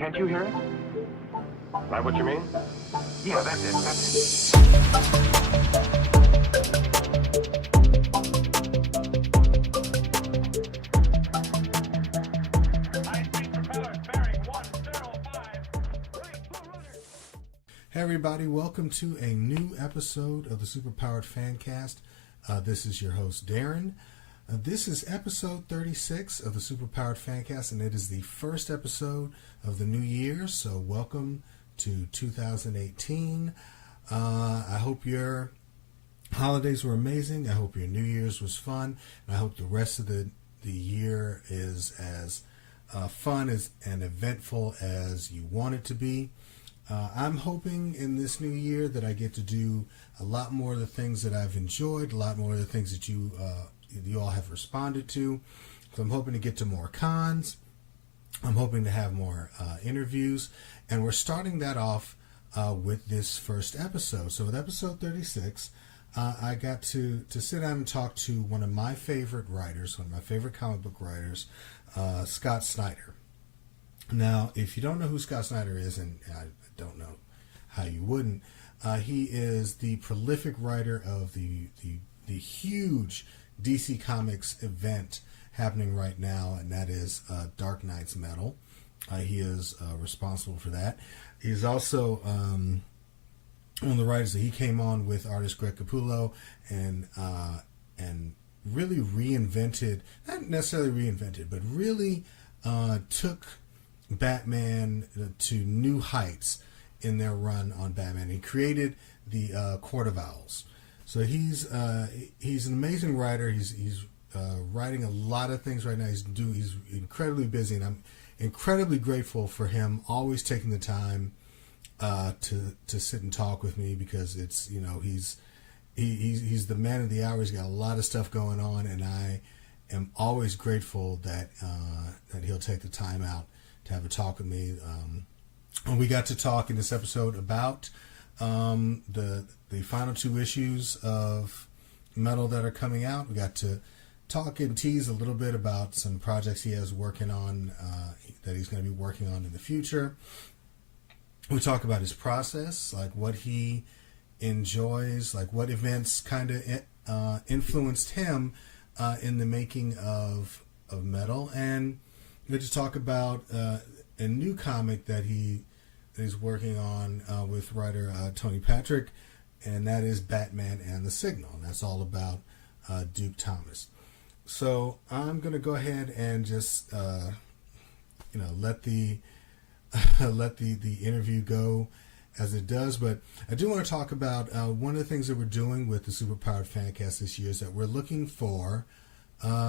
Can't you hear it? That what you mean? Yeah, that's it. Hey everybody, welcome to a new episode of the Superpowered Fancast. This is your host Darren. This is episode 36 of the Superpowered Fancast, and it is the first episode of the new year, so welcome to 2018. I hope your holidays were amazing. I hope your New Year's was fun, and I hope the rest of the year is as fun and eventful as you want it to be. I'm hoping in this new year that I get to do a lot more of the things that I've enjoyed, a lot more of the things that you all have responded to. So I'm hoping to get to more cons. I'm hoping to have more interviews. And we're starting that off with this first episode. So with episode 36, I got to sit down and talk to one of my favorite writers, one of my favorite comic book writers, Scott Snyder. Now, if you don't know who Scott Snyder is, and I don't know how you wouldn't, he is the prolific writer of the huge DC Comics event happening right now, and that is Dark Knight's Metal. He is responsible for that. He's also one of the writers that he came on with artist Greg Capullo and really reinvented, not necessarily reinvented, but really took Batman to new heights in their run on Batman. He created the Court of Owls. So he's an amazing writer. He's writing a lot of things right now. He's incredibly busy, and I'm incredibly grateful for him always taking the time to sit and talk with me, because it's, you know, he's the man of the hour. He's got a lot of stuff going on, and I am always grateful that he'll take the time out to have a talk with me. And we got to talk in this episode about the final two issues of Metal that are coming out. We got to talk and tease a little bit about some projects he has working on, that he's going to be working on in the future. We talk about his process, like what he enjoys, like what events kind of influenced him in the making of Metal, and we just talk about a new comic that he's working on with writer Tony Patrick, and that is Batman and the Signal, and that's all about Duke Thomas. So I'm going to go ahead and just let the interview go as it does, but I do want to talk about one of the things that we're doing with the Superpowered Fancast this year is that we're looking for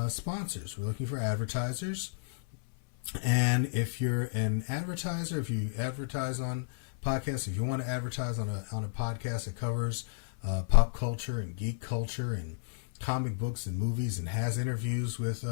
sponsors. We're looking for advertisers. And if you're an advertiser, if you advertise on podcasts, if you want to advertise on a podcast that covers pop culture and geek culture and comic books and movies and has interviews with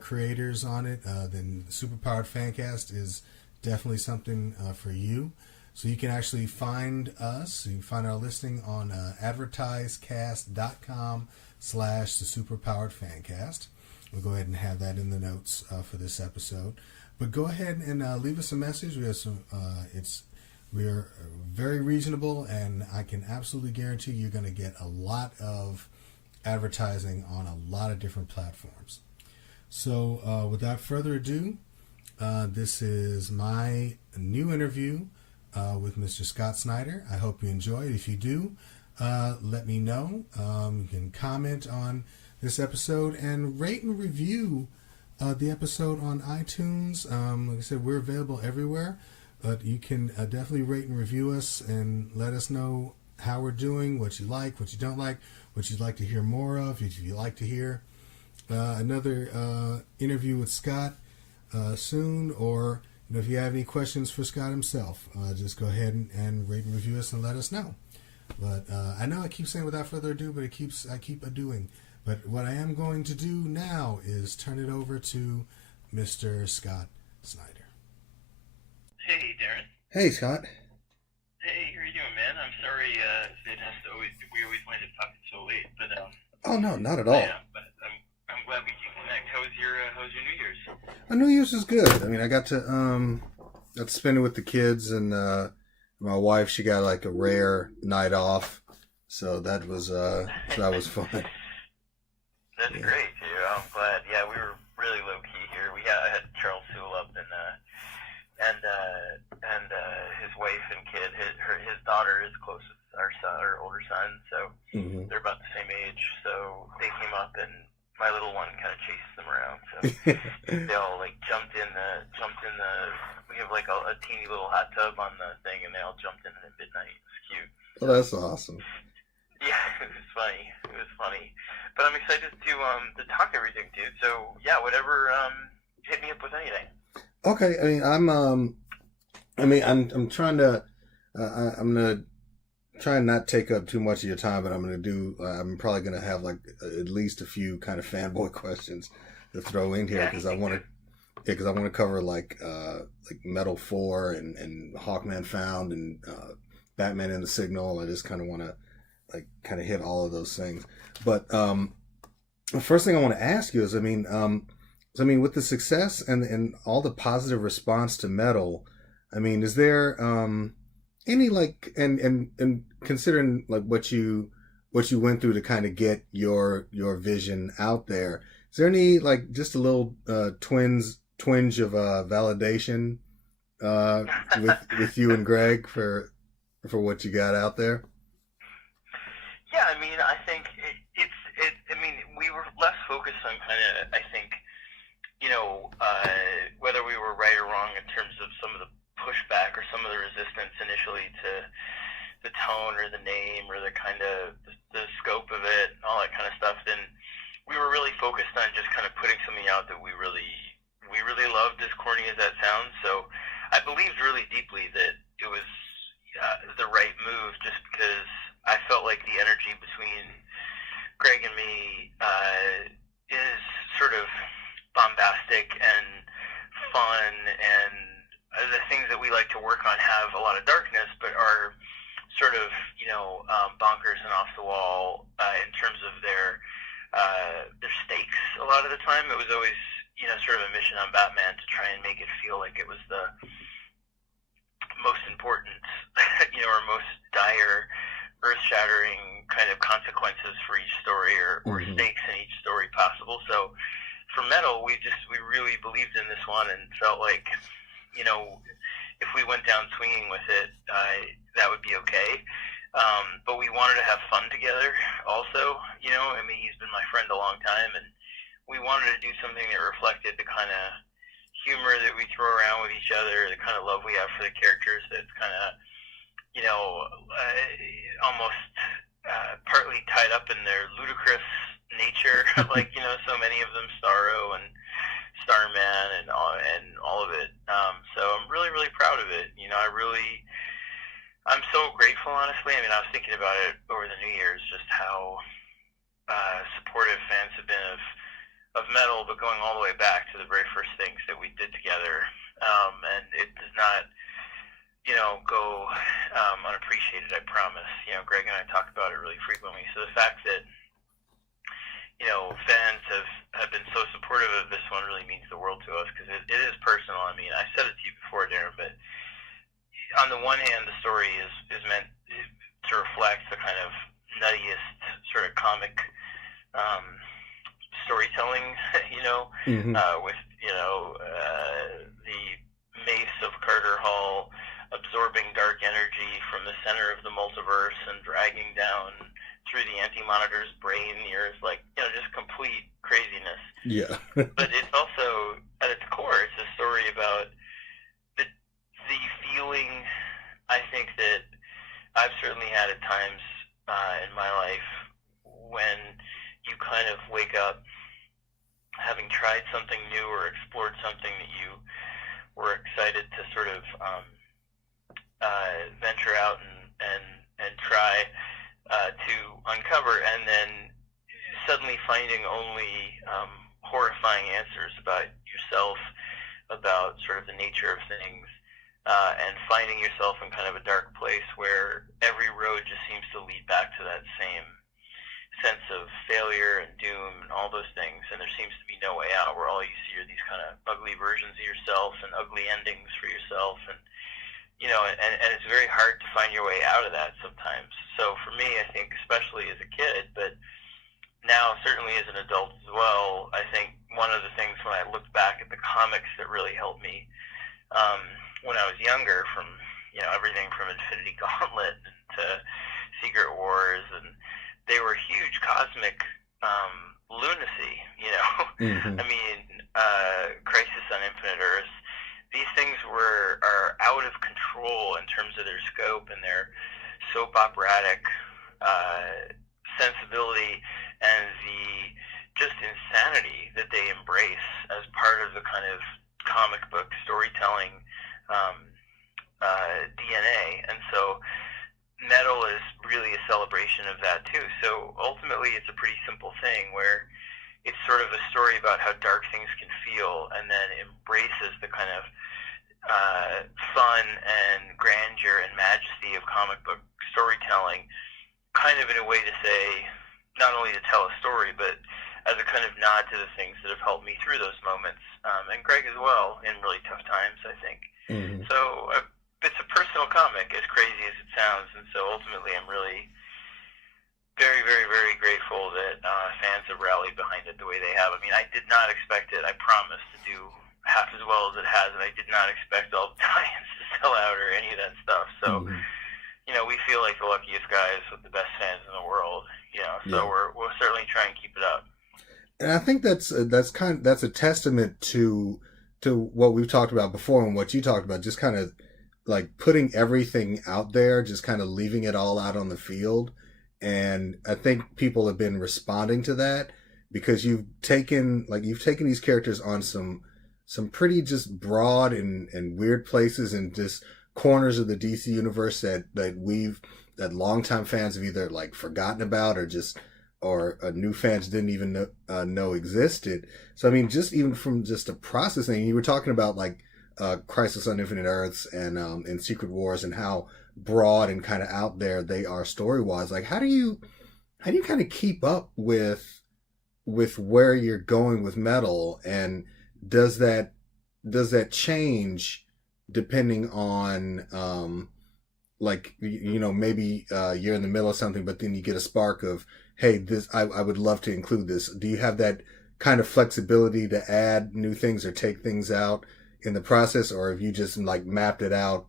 creators on it, then the Superpowered Fancast is definitely something for you. So you can actually find us. You can find our listing on advertisecast.com/the Superpowered Fancast. We'll go ahead and have that in the notes for this episode. But go ahead and leave us a message. We have some. We are very reasonable, and I can absolutely guarantee you're going to get a lot of advertising on a lot of different platforms. So without further ado, this is my new interview with Mr. Scott Snyder. I hope you enjoy it. If you do, let me know. You can comment on this episode and rate and review the episode on iTunes. Like I said, we're available everywhere, but you can definitely rate and review us and let us know how we're doing, what you like, what you don't like, what you'd like to hear more of, if you'd like to hear another interview with Scott soon, or if you have any questions for Scott himself, just go ahead and rate and review us and let us know. But I know I keep saying without further ado, but I keep a-doing. But what I am going to do now is turn it over to Mr. Scott Snyder. Hey, Darren. Hey, Scott. Hey, how are you doing, man? I'm sorry we always wind up talking so late, but Oh no, not at all. yeah, but I'm glad we can connect. How how was your New Year's? My New Year's was good. I mean, I got to spend it with the kids, and my wife, she got like a rare night off, so that was fun. That's great, dude. I'm glad. Yeah, we were really low key here. I had Charles Sewell up and his wife and kid. His daughter is close with our older son, so they're about the same age. So they came up, and my little one kind of chased them around. So they all like jumped in the. We have like a teeny little hot tub on the thing, and they all jumped in at midnight. It was cute. Well, that's awesome. Yeah, it was funny. But I'm excited to talk everything, dude. So yeah, whatever. Hit me up with anything. Okay. I mean, I'm trying to. I'm gonna try and not take up too much of your time, but I'm probably gonna have like at least a few kind of fanboy questions to throw in here because I want to cover like Metal 4 and Hawkman Found and Batman and the Signal. I just kind of want to kind of hit all of those things. But the first thing I want to ask you is, I mean, with the success and all the positive response to Metal, I mean, is there any like and considering like what you went through to kind of get your vision out there, is there any like just a little twinge of validation with you and Greg for what you got out there? Yeah, I mean, I think we were less focused on kind of, I think, whether we were right or wrong in terms of some of the pushback or some of the resistance initially to the tone or the name or the kind of the scope of it and all that kind of stuff. Then we were really focused on just kind of putting something out that we really loved, as corny as that sounds. So I believed really deeply that it was the right move, just because I felt like the energy between Greg and me is sort of bombastic and fun, and the things that we like to work on have a lot of darkness, but are sort of bonkers and off the wall in terms of their stakes. A lot of the time, it was always sort of a mission on Batman to try and make it feel like it was the most important, or most dire, earth-shattering kind of consequences for each story or stakes in each story possible. So for Metal, we really believed in this one and felt like, if we went down swinging with it, that would be okay. But we wanted to have fun together also, he's been my friend a long time, and we wanted to do something that reflected the kind of humor that we throw around with each other, the kind of love we have for the characters that's kind of, almost partly tied up in their ludicrous nature, like, so many of them, Starro and Starman and all of it. So I'm really, really proud of it. I'm so grateful, honestly. I mean, I was thinking about it over the New Year's, just how supportive fans have been of Metal, but going all the way back to the very first things that we did together. And it does not, go unappreciated, I promise. Greg and I talk about it really frequently. So the fact that, fans have been so supportive of this one really means the world to us, because it is personal. I mean, I said it to you before, Darren, but on the one hand, the story is meant to reflect the kind of nuttiest sort of comic storytelling, with, the mace of Carter Hall absorbing dark energy from the center of the multiverse and dragging down through the Anti-Monitor's brain, the Earth, like, just complete craziness. Yeah. But it's also, at its core, it's a story about the feeling, I think, that I've certainly had at times in my life when you kind of wake up having tried something new or explored something that you were excited to sort of venture out and try to uncover, and then suddenly finding only horrifying answers about yourself, about sort of the nature of things, and finding yourself in kind of a dark place where every road just seems to lead back to that sense of failure and doom and all those things, and there seems to be no way out, where all you see are these kind of ugly versions of yourself and ugly endings for yourself, and and it's very hard to find your way out of that sometimes. So for me, I think, especially as a kid, but now certainly as an adult as well, I think one of the things when I look back at the comics that really helped me when I was younger, from everything from Infinity Gauntlet to Secret Wars, and they were huge cosmic lunacy. Mm-hmm. I mean, Crisis on Infinite Earths. These things are out of control in terms of their scope and their soap operatic sensibility, and the just insanity that they embrace as part of the kind of comic book storytelling DNA. And so metal is really a celebration of that too. So ultimately it's a pretty simple thing, where it's sort of a story about how dark things can feel, and then embraces the kind of fun and grandeur and majesty of comic book storytelling, kind of in a way to say, not only to tell a story, but as a kind of nod to the things that have helped me through those moments, and Greg as well, in really tough times, I think. Mm-hmm. So it's a personal comic, as crazy as it sounds, and so ultimately I'm really very, very, very grateful that fans have rallied behind it the way they have. I mean, I did not expect it, I promise, to do half as well as it has, and I did not expect all the tie-ins to sell out or any of that stuff. So, we feel like the luckiest guys with the best fans in the world, so we'll certainly try and keep it up. And I think that's a testament to what we've talked about before, and what you talked about, just kind of like putting everything out there, just kind of leaving it all out on the field. And I think people have been responding to that, because you've taken these characters on some pretty just broad and weird places, and just corners of the DC universe that longtime fans have either like forgotten about, or new fans didn't even know existed. So I mean, just even from just a processing, you were talking about like Crisis on Infinite Earths and Secret Wars, and how broad and kind of out there they are story wise. Like, how do you kind of keep up with where you're going with metal, and does that change depending on like, maybe you're in the middle of something, but then you get a spark of, hey, this I would love to include this. Do you have that kind of flexibility to add new things or take things out in the process, or have you just like mapped it out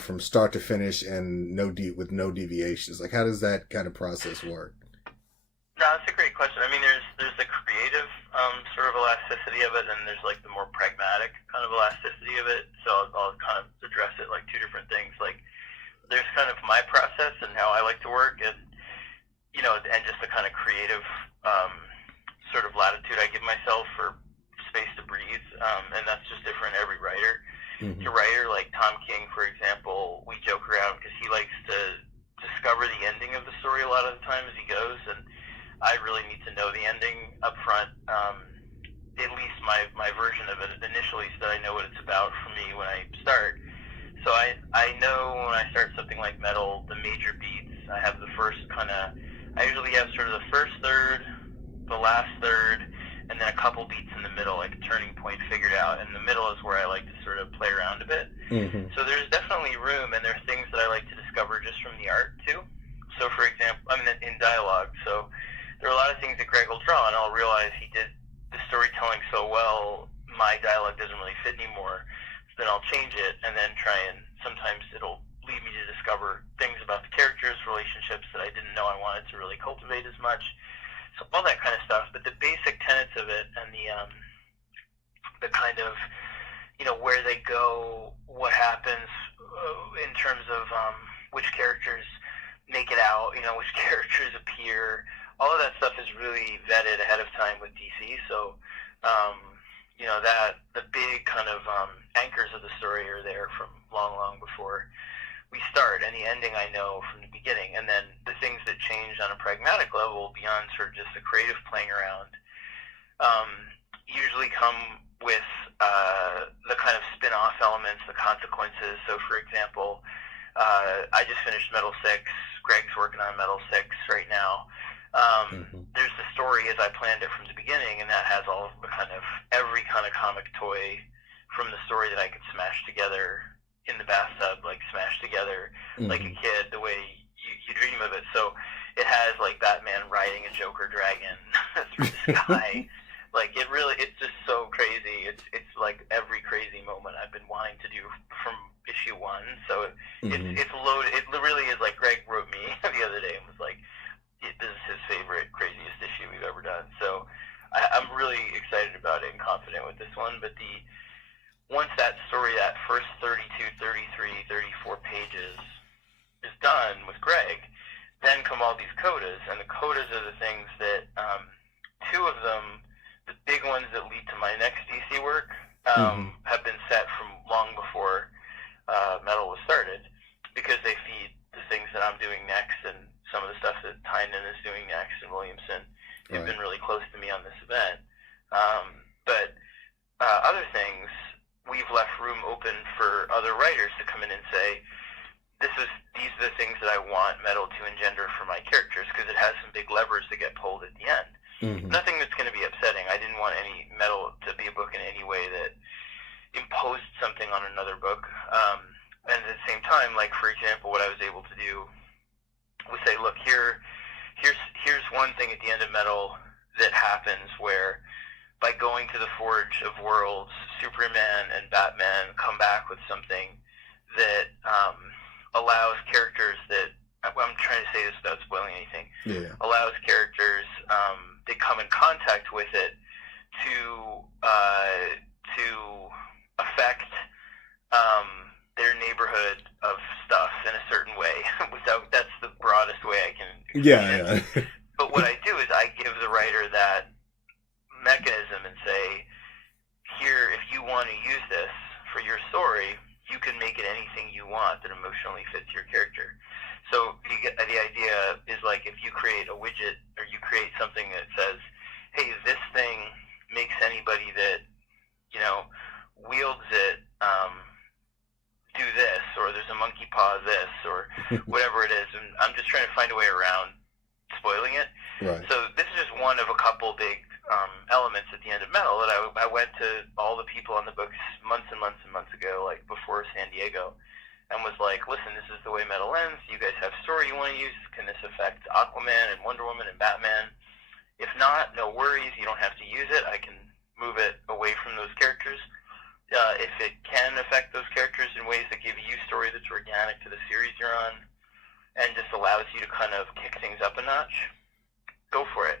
from start to finish and with no deviations? Like, how does that kind of process work? No, that's a great question. I mean, there's the creative sort of elasticity of it, and there's like the more pragmatic kind of elasticity of it. So I'll kind of address it like two different things. Like, there's kind of my process and how I like to work, and and just the kind of creative sort of latitude I give myself for space to breathe, and that's just different every writer. Mm-hmm. To writer like Tom King, for example, we joke around because he likes to discover the ending of the story a lot of the time as he goes, and I really need to know the ending up front, at least my version of it initially, so that I know what it's about for me when I start. So I know when I start something like metal, the major beats, I have the first I usually have sort of the first third, the last third, and then a couple beats in the middle, like a turning point figured out. And the middle is where I like to sort of play around a bit. Mm-hmm. So there's definitely room, and there are things that I like to discover just from the art too. So for example, in dialogue, so there are a lot of things that Greg will draw, and I'll realize he did the storytelling so well, my dialogue doesn't really fit anymore. So then I'll change it, and then try, and sometimes it'll lead me to discover things about the characters, relationships that I didn't know I wanted to really cultivate as much. So all that kind of stuff. But the basic tenets of it, and the kind of, where they go, what happens in terms of which characters make it out, which characters appear, all of that stuff is really vetted ahead of time with DC. So, that the big kind of anchors of the story are there from long, long before we start, and the ending I know from the beginning. And then the things that change on a pragmatic level beyond sort of just the creative playing around usually come with the kind of spin-off elements, the consequences. So for example, I just finished Metal 6. Greg's working on Metal 6 right now. There's the story as I planned it from the beginning, and that has all of the every kind of comic toy from the story that I could smash together in the bathtub, like smash together like a kid, the way you dream of it. So it has like Batman riding a Joker dragon through the sky. Like it's just so crazy. It's like every crazy moment I've been wanting to do from issue 1. So it's loaded. It really is like Greg wrote me the other day and was like, this is his favorite, craziest issue we've ever done. So I'm really excited about it and confident with this one. But once that story, that first 32, 33, 34 pages is done with Greg, then come all these codas. And the codas are the things that, 2 of them, the big ones that lead to my next DC work, have been set from long before Metal was started, because they feed the things that I'm doing next and some of the stuff that Tynan is doing next and Williamson have been really close to me on this event. But other things, we've left room open for other writers to come in and say, these are the things that I want Metal to engender for my characters, because it has some big levers that get pulled at the end. Nothing that's going to be upsetting. I didn't want any Metal to be a book in any way that imposed something on another book. And at the same time, like for example, what I was able to do was say, look, here's one thing at the end of Metal that happens where by going to the Forge of Worlds, Superman and Batman come back with something that allows characters that, I'm trying to say this without spoiling anything, allows characters that come in contact with it to affect their neighborhood of stuff in a certain way. That's the broadest way I can explain it. But what I do is I give the writer that mechanism and say, here, if you want to use this for your story, you can make it anything you want that emotionally fits your character. So the idea is like, if you create a widget or you create something that says, hey, this thing makes anybody that, wields it do this, or there's a monkey paw this, or whatever it is. And I'm just trying to find a way around spoiling it. Right. So this is just one of a couple big elements at the end of Metal that I went to all the people on the books months and months and months ago, like before San Diego, and was like, listen, this is the way Metal ends. You guys have a story you want to use. Can this affect Aquaman and Wonder Woman and Batman? If not, no worries. You don't have to use it. I can move it away from those characters. If it can affect those characters in ways that give you a story that's organic to the series you're on and just allows you to kind of kick things up a notch, go for it.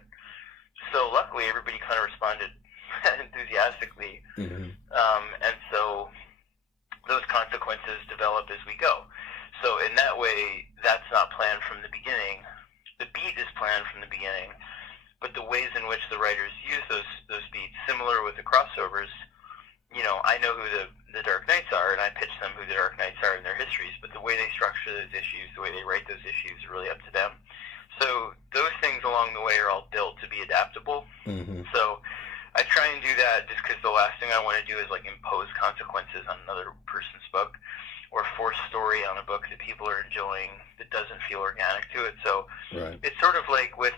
So luckily, everybody kind of responded enthusiastically. And so those consequences develop as we go. So in that way, that's not planned from the beginning. The beat is planned from the beginning, but the ways in which the writers use those beats, similar with the crossovers, I know who the Dark Knights are, and I pitch them who the Dark Knights are in their histories, but the way they structure those issues, the way they write those issues, are really up to them. So those things along the way are all built to be adaptable. So I try and do that just because the last thing I want to do is like impose consequences on another person's book or force story on a book that people are enjoying that doesn't feel organic to it. So it's sort of like with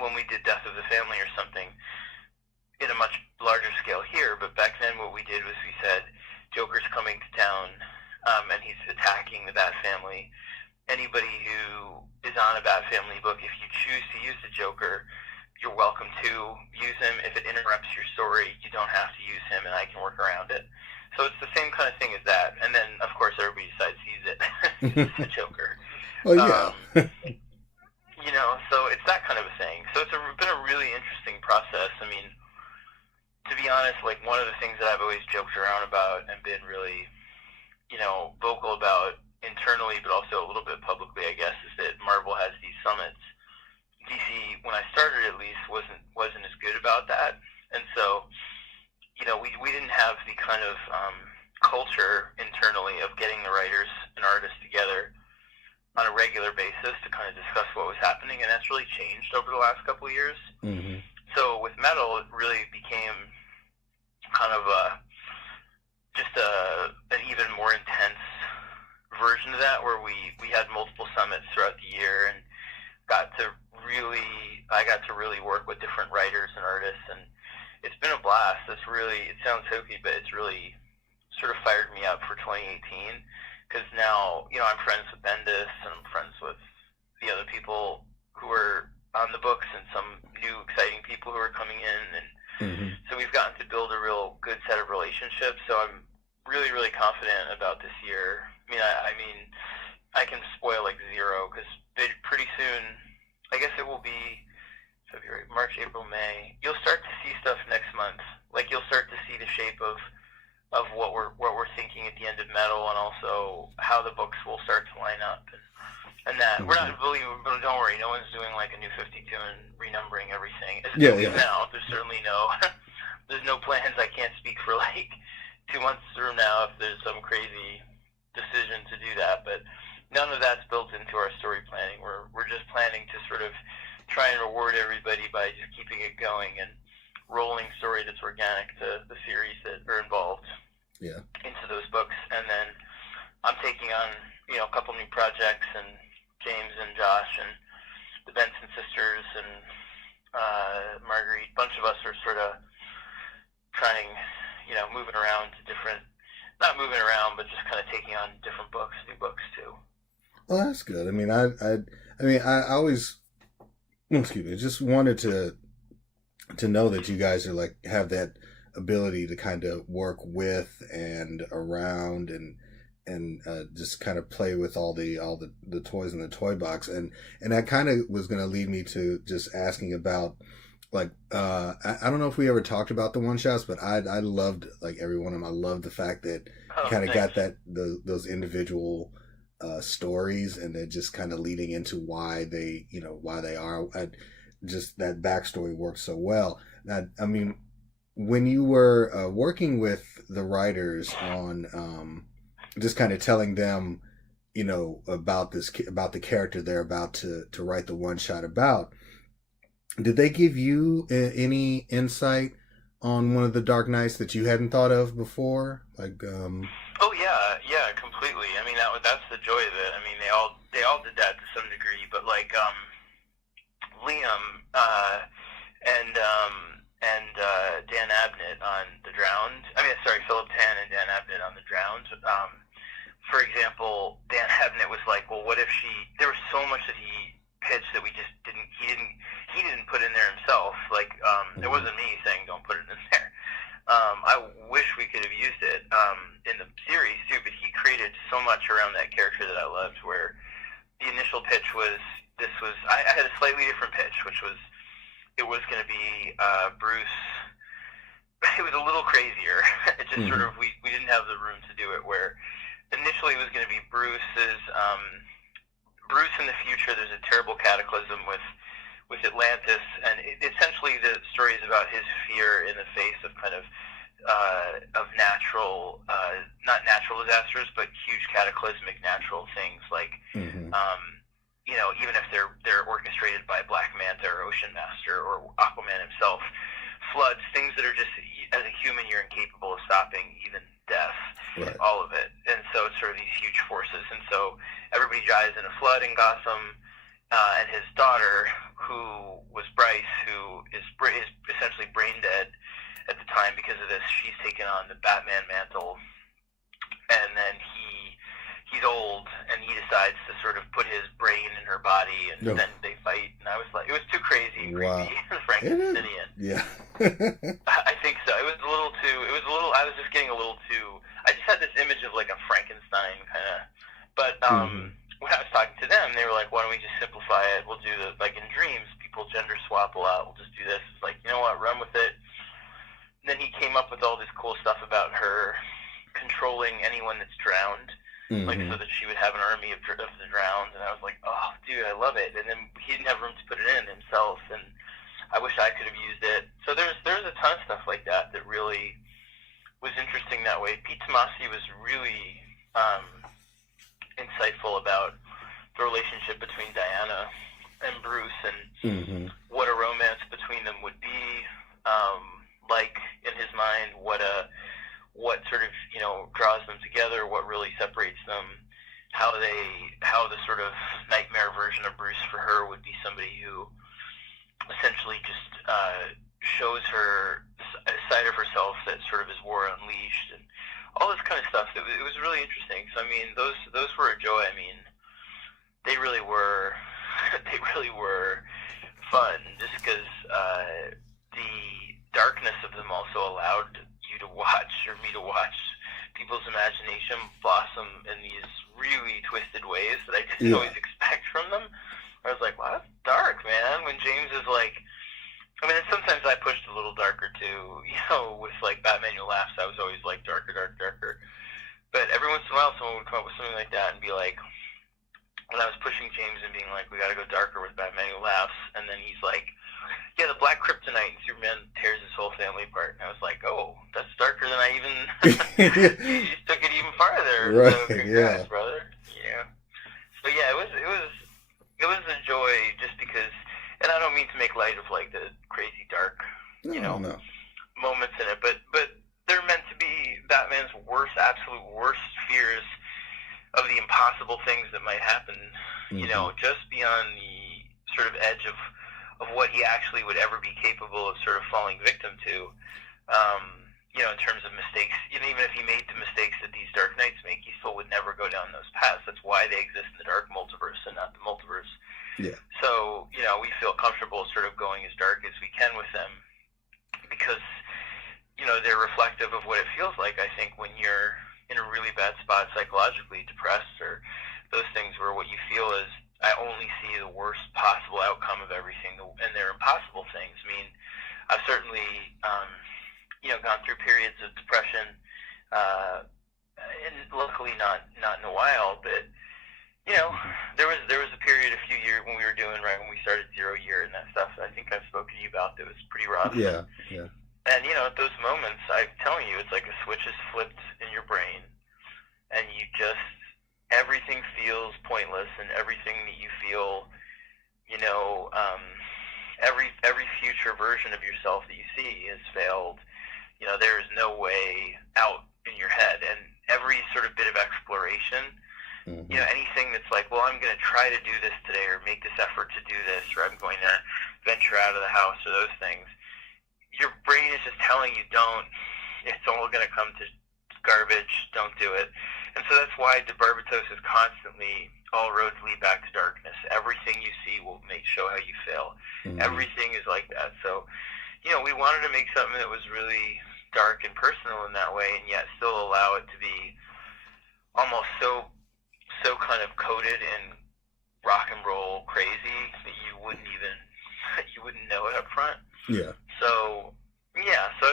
when we did Death of the Family or something, in a much larger scale here, but back then what we did was we said, Joker's coming to town, and he's attacking the Bat family. Anybody who is on a Bat family book, if you choose to use the Joker, you're welcome to use him. If it interrupts your story, you don't have to use him, and I can work around it. So it's the same kind of thing as that. And then, of course, everybody decides to use it. It's the Joker. Oh, yeah. So it's that kind of a thing. So it's been a really interesting process. I mean, to be honest, like one of the things that I've always joked around about and been really, vocal about internally, but also a little bit publicly, I guess, is that Marvel has these summits. DC, when I started at least, wasn't as good about that, and so, we didn't have the kind of culture internally of getting the writers and artists together on a regular basis to kind of discuss what was happening, and that's really changed over the last couple of years. So with Metal, it really became kind of an even more intense version of that, where we had multiple summits throughout the year and got to really, it sounds hokey, but it's really sort of fired me up for 2018, because now, you know, I'm friends with Bendis, and I'm friends with the other people who are on the books, and some new exciting people who are coming in, and so we've gotten to build a real good set of relationships. So I'm really, really confident about this year. I mean, I can spoil like zero, because pretty soon, I guess it will be February, March, April, May. You'll start to see stuff next month. Like, you'll start to see the shape of what we're thinking at the end of Metal, and also how the books will start to line up. And that we're not really, don't worry, no one's doing like a new 52 and renumbering everything. As now, there's certainly there's no plans. I can't speak for like 2 months from now if there's some crazy decision to do that, but none of that's built into our story planning. We're just planning to sort of try and reward everybody by just keeping it going and rolling story that's organic to the series that are involved into those books. And then I'm taking on, you know, a couple new projects, and James and Josh and the Benson sisters and Marguerite, a bunch of us are sort of trying, you know, moving around to different, not moving around, but just kind of taking on different books, new books too. Well, that's good. I mean, I always, excuse me, just wanted to know that you guys are like, have that ability to kind of work with and around and just kind of play with all the toys in the toy box, and that kind of was going to lead me to just asking about, like, I don't know if we ever talked about the one shots, but I loved like every one of them. I loved the fact that you kind of got those individual stories, and then just kind of leading into why they are. Just that backstory works so well. Now, I mean, when you were working with the writers on just kind of telling them, you know, about the character they're about to write the one shot about, did they give you any insight on one of the Dark Knights that you hadn't thought of before? Like, oh yeah, completely. I mean, that's the joy of it. I mean, they all did that to some degree, but like Liam and Dan Abnett on The Drowned. Philip Tan and Dan Abnett on The Drowned. For example, Dan Abnett was like, well, what if there was so much that he pitched that he didn't put in there himself. Like, it wasn't me saying don't put it in there. I wish we could have used it in the series too, but he created so much around that character that I loved, where the initial pitch was, I had a slightly different pitch, which was, it was going to be Bruce. It was a little crazier. It just sort of, we didn't have the room to do it, where initially it was going to be Bruce in the future. There's a terrible cataclysm with Atlantis, and essentially the story is about his fear in the face of kind of natural, not natural disasters, but huge cataclysmic natural things, like you know, even if they're orchestrated by Black Manta or Ocean Master or Aquaman himself, floods, things that are just, as a human, you're incapable of stopping, even death, all of it. And so it's sort of these huge forces. And so everybody dies in a flood in Gotham, and his daughter, who was Bryce, who is essentially brain dead at the time because of this, she's taken on the Batman mantle, and then he's old, and he decides to sort of put his brain in her body, and then they fight. And I was like, it was too crazy and creepy, Frankensteinian. Yeah. I think so. I was just getting a little too, I just had this image of like a Frankenstein kind of, but when I was talking to them, they were like, why don't we just simplify it? We'll do like in Dreams, people gender swap a lot. We'll just do this. It's like, you know what, run with it. And then he came up with all this cool stuff about her controlling anyone that's drowned. Like, so that she would have an army of the drowned, and I was like, oh, dude, I love it. And then he didn't have room to put it in himself, and I wish I could have used it. So there's a ton of stuff like that really was interesting that way. Pete Tomasi was really insightful about the relationship between Diana and Bruce, and what a romance between them would be, like, in his mind, what sort of, you know, draws them together, what really separates them, how the sort of nightmare version of Bruce for her would be somebody who essentially just shows her side of herself that sort of is War Unleashed and all this kind of stuff. It was really interesting. So I mean, those were a joy. I mean, they really were they really were fun, just because the darkness of them also allowed you to watch, or me to watch, people's imagination blossom in these really twisted ways that I didn't always expect from them. I was like, wow, that's dark, man. When James is like, I mean, sometimes I pushed a little darker too, you know, with like Batman Who Laughs, I was always like darker. But every once in a while someone would come up with something like that and be like, when I was pushing James and being like, we gotta go darker with Batman Who Laughs, and then he's like, yeah, the black kryptonite, and Superman tears his whole family apart. And I was like, oh, that's darker than I even... You just took it even farther. Right, so congrats, brother. Yeah. So yeah, it was a joy, just because, and I don't mean to make light of like the crazy dark, moments in it, but they're meant to be Batman's absolute worst fears of the impossible things that might happen, you know, just beyond the sort of edge of what he actually would ever be capable of sort of falling victim to, you know, in terms of mistakes. You know, even if he made the mistakes that these Dark Knights make, he still would never go down those paths. That's why they exist in the Dark Multiverse and not the Multiverse. Yeah. So, you know, we feel comfortable sort of going as dark as we can with them, because, you know, they're reflective of what it feels like, I think, when you're in a really bad spot psychologically, depressed, or those things where what you feel is, I only see the worst possible outcome of everything, and they're impossible things. I mean, I've certainly, you know, gone through periods of depression, and luckily not in a while, but, you know, there was a period a few years when we were doing, right when we started 0 Year and that stuff, I think I've spoken to you about, that was pretty rough. Yeah. And, you know, at those moments, I'm telling you, it's like a switch is flipped in your brain, and you just, everything feels pointless, and everything that you feel, you know, every future version of yourself that you see has failed. You know, there is no way out in your head, and every sort of bit of exploration, you know, anything that's like, well, I'm going to try to do this today, or make this effort to do this, or I'm going to venture out of the house, or those things, your brain is just telling you, don't. It's all going to come to garbage. Don't do it. And so that's why De Barbatos is constantly, all roads lead back to darkness. Everything you see will show how you fail. Everything is like that. So, you know, we wanted to make something that was really dark and personal in that way, and yet still allow it to be almost so kind of coated in rock and roll crazy that you wouldn't know it up front. Yeah. So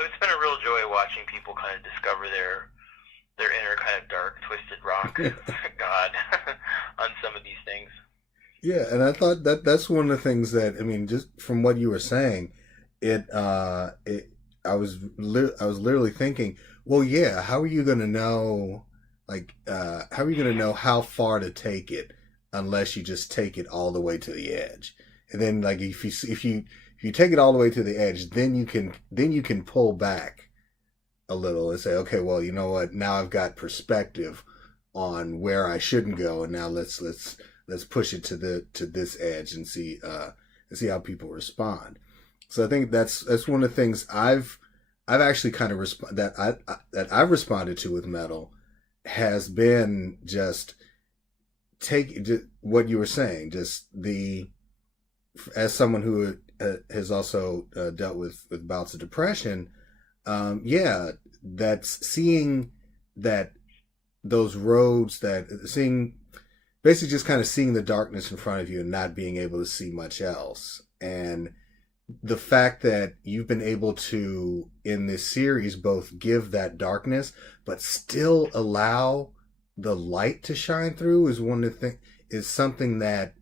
it's been a real joy watching people kind of discover their inner kind of dark, twisted rock god on some of these things. Yeah, and I thought that's one of the things that, I mean, just from what you were saying, I was literally thinking, well, yeah, how are you going to know, like, how are you going to know how far to take it unless you just take it all the way to the edge? And then, like, if you take it all the way to the edge, then you can pull back a little and say, okay, well, you know what? Now I've got perspective on where I shouldn't go, and now let's push it to this edge and see how people respond. So I think that's one of the things I've actually kind of that I've responded to with metal has been just what you were saying, just as someone who has also dealt with bouts of depression, that's seeing that those roads, basically just kind of seeing the darkness in front of you and not being able to see much else. And the fact that you've been able to, in this series, both give that darkness, but still allow the light to shine through is something that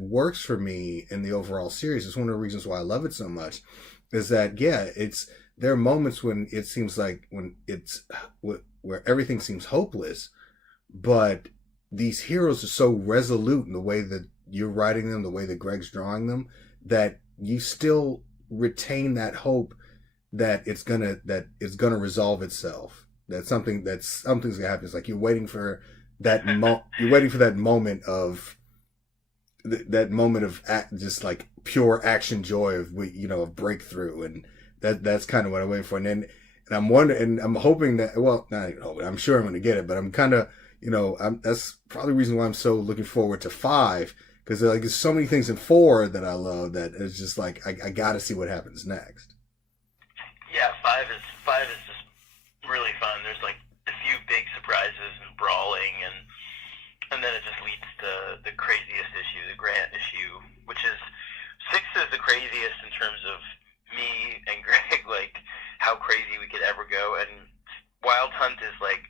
works for me in the overall series. It's one of the reasons why I love it so much, is that, there are moments when it seems like where everything seems hopeless, but these heroes are so resolute in the way that you're writing them, the way that Greg's drawing them, that you still retain that hope that it's gonna resolve itself. That something's gonna happen. It's like you're waiting for that moment of just like pure action joy of breakthrough, and that's kind of what I'm waiting for. And I'm wondering, and I'm hoping that, well, not even hoping, I'm sure I'm going to get it, but I'm kind of, that's probably the reason why I'm so looking forward to 5, because like there's so many things in 4 that I love that it's just like I got to see what happens next. Yeah, five is just really fun. There's like a few big surprises and brawling, and then it just leads to the craziest issue, the Grant issue, which is 6 is the craziest in terms of me and Greg, like how crazy we could ever go, and Wild Hunt is like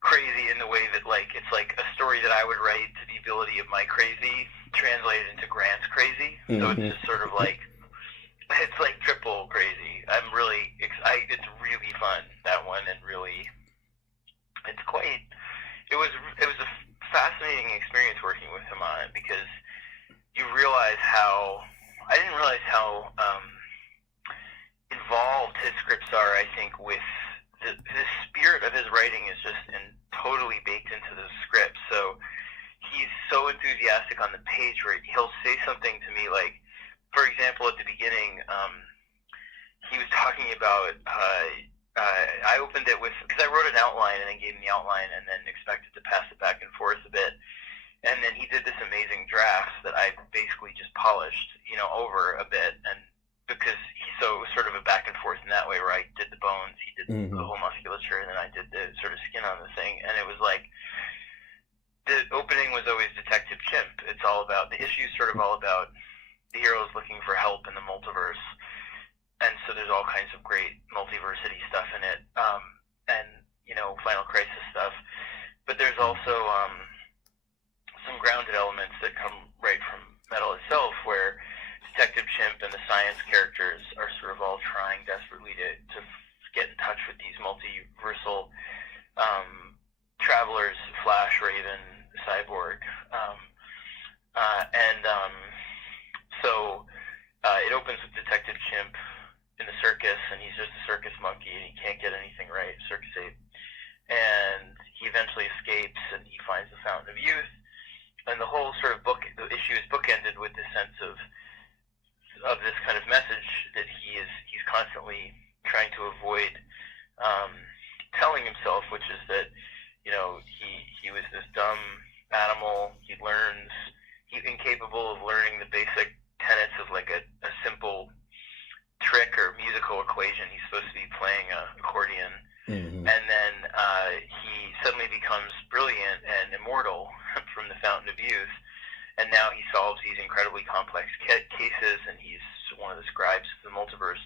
crazy in the way that like it's like a story that I would write to the ability of my crazy translated into Grant's crazy. So it's just sort of like it's like triple crazy. I'm really excited. It's really fun, that one, and really it's quite. It was a fascinating experience working with him on it, because you realize how I didn't realize how involved his scripts are. I think with the spirit of his writing is just totally baked into the script. So he's so enthusiastic on the page where he'll say something to me like, for example, at the beginning, he was talking about. I opened it with, because I wrote an outline and then gave him the outline and then expected to pass it back and forth a bit. And then he did this amazing draft that I basically just polished, over a bit. And because so it was sort of a back and forth in that way, where I did the bones, he did the whole musculature, and then I did the sort of skin on the thing. And it was like, the opening was always Detective Chimp. It's all about, the issue's sort of all about the heroes looking for help in the multiverse. And so there's all kinds of great multiversity stuff in it, and, Final Crisis stuff. But there's also some grounded elements that come right from Metal itself, where Detective Chimp and the science characters are sort of all trying desperately to get in touch with these multiversal travelers, Flash, Raven, Cyborg. So it opens with Detective Chimp in the circus, and he's just a circus monkey, and he can't get anything right, circus ape. And he eventually escapes, and he finds the Fountain of Youth. And the whole sort of the issue is bookended with this sense of this kind of message that he's constantly trying to avoid telling himself, which is that, he was this dumb animal. He's incapable of learning the basic tenets of like a simple trick or musical equation. He's supposed to be playing an accordion. And then he suddenly becomes brilliant and immortal from the Fountain of Youth, and now he solves these incredibly complex cases, and he's one of the scribes of the multiverse.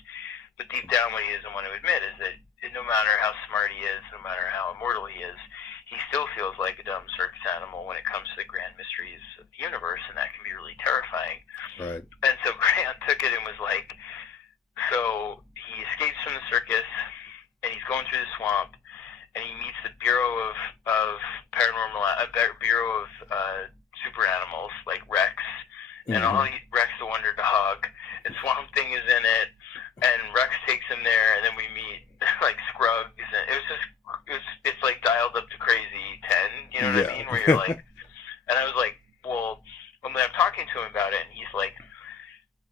But deep down, what he doesn't want to admit is that no matter how smart he is, no matter how immortal he is, he still feels like a dumb circus animal when it comes to the grand mysteries of the universe, and that can be really terrifying. Right. And so Grant took it and was like, so he escapes from the circus, and he's going through the swamp, and he meets the Bureau of super animals like Rex, and Rex the Wonder Dog, and Swamp Thing is in it, and Rex takes him there, and then we meet like Scruggs, and it's like dialed up to crazy 10, you know what I mean? Where you're like, and I was like, well, when I'm talking to him about it, and he's like,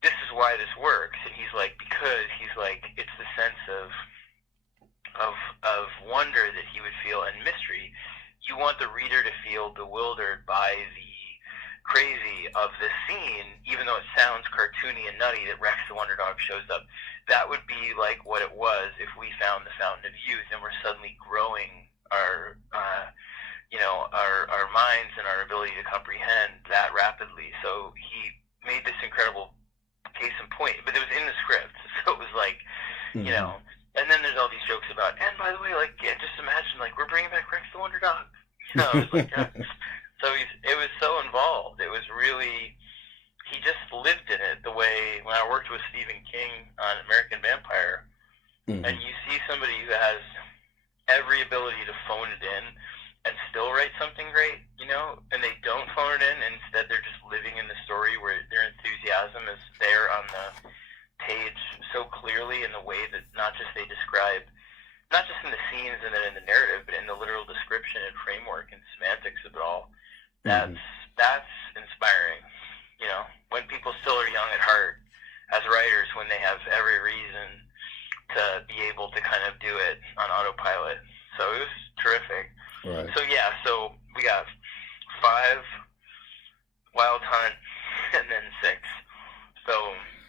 this is why this works, and he's like, because he's like, it's the sense of wonder that he would feel, and mystery. You want the reader to feel bewildered by the crazy of this scene, even though it sounds cartoony and nutty that Rex the Wonder Dog shows up. That would be like what it was if we found the Fountain of Youth and we're suddenly growing our minds and our ability to comprehend that rapidly. So he made this incredible case in point, but it was in the script, so it was like, and then there's all these jokes about, and by the way, like, just imagine, like, we're bringing back Rex the Wonder Dog. It was like, so it was so involved. It was really, he just lived in it the way, when I worked with Stephen King on American Vampire, and you see somebody who has every ability to phone it in and still write something great, and they don't phone it in, and instead they're just living in the story where their enthusiasm is there on the page so clearly in the way that not just they describe, not just in the scenes and then in the narrative, but in the literal description and framework and semantics of it all. That's inspiring. When people still are young at heart as writers, when they have every reason to be able to kind of do it on autopilot. So it was terrific. Right. So yeah, so we got 5 Wild Hunt and then 6. So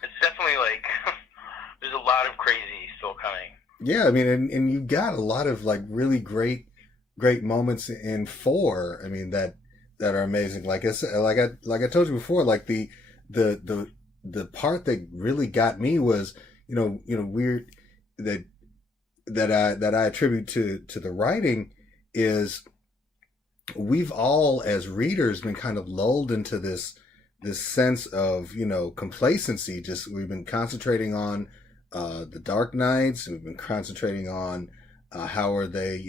it's definitely like there's a lot of crazy still coming. Yeah, I mean, and you got a lot of like really great moments in 4. I mean that are amazing. Like I said, like I told you before, like the part that really got me was weird that I attribute to the writing is we've all as readers been kind of lulled into this sense of complacency. Just we've been concentrating on the Dark Knights, and we've been concentrating on how are they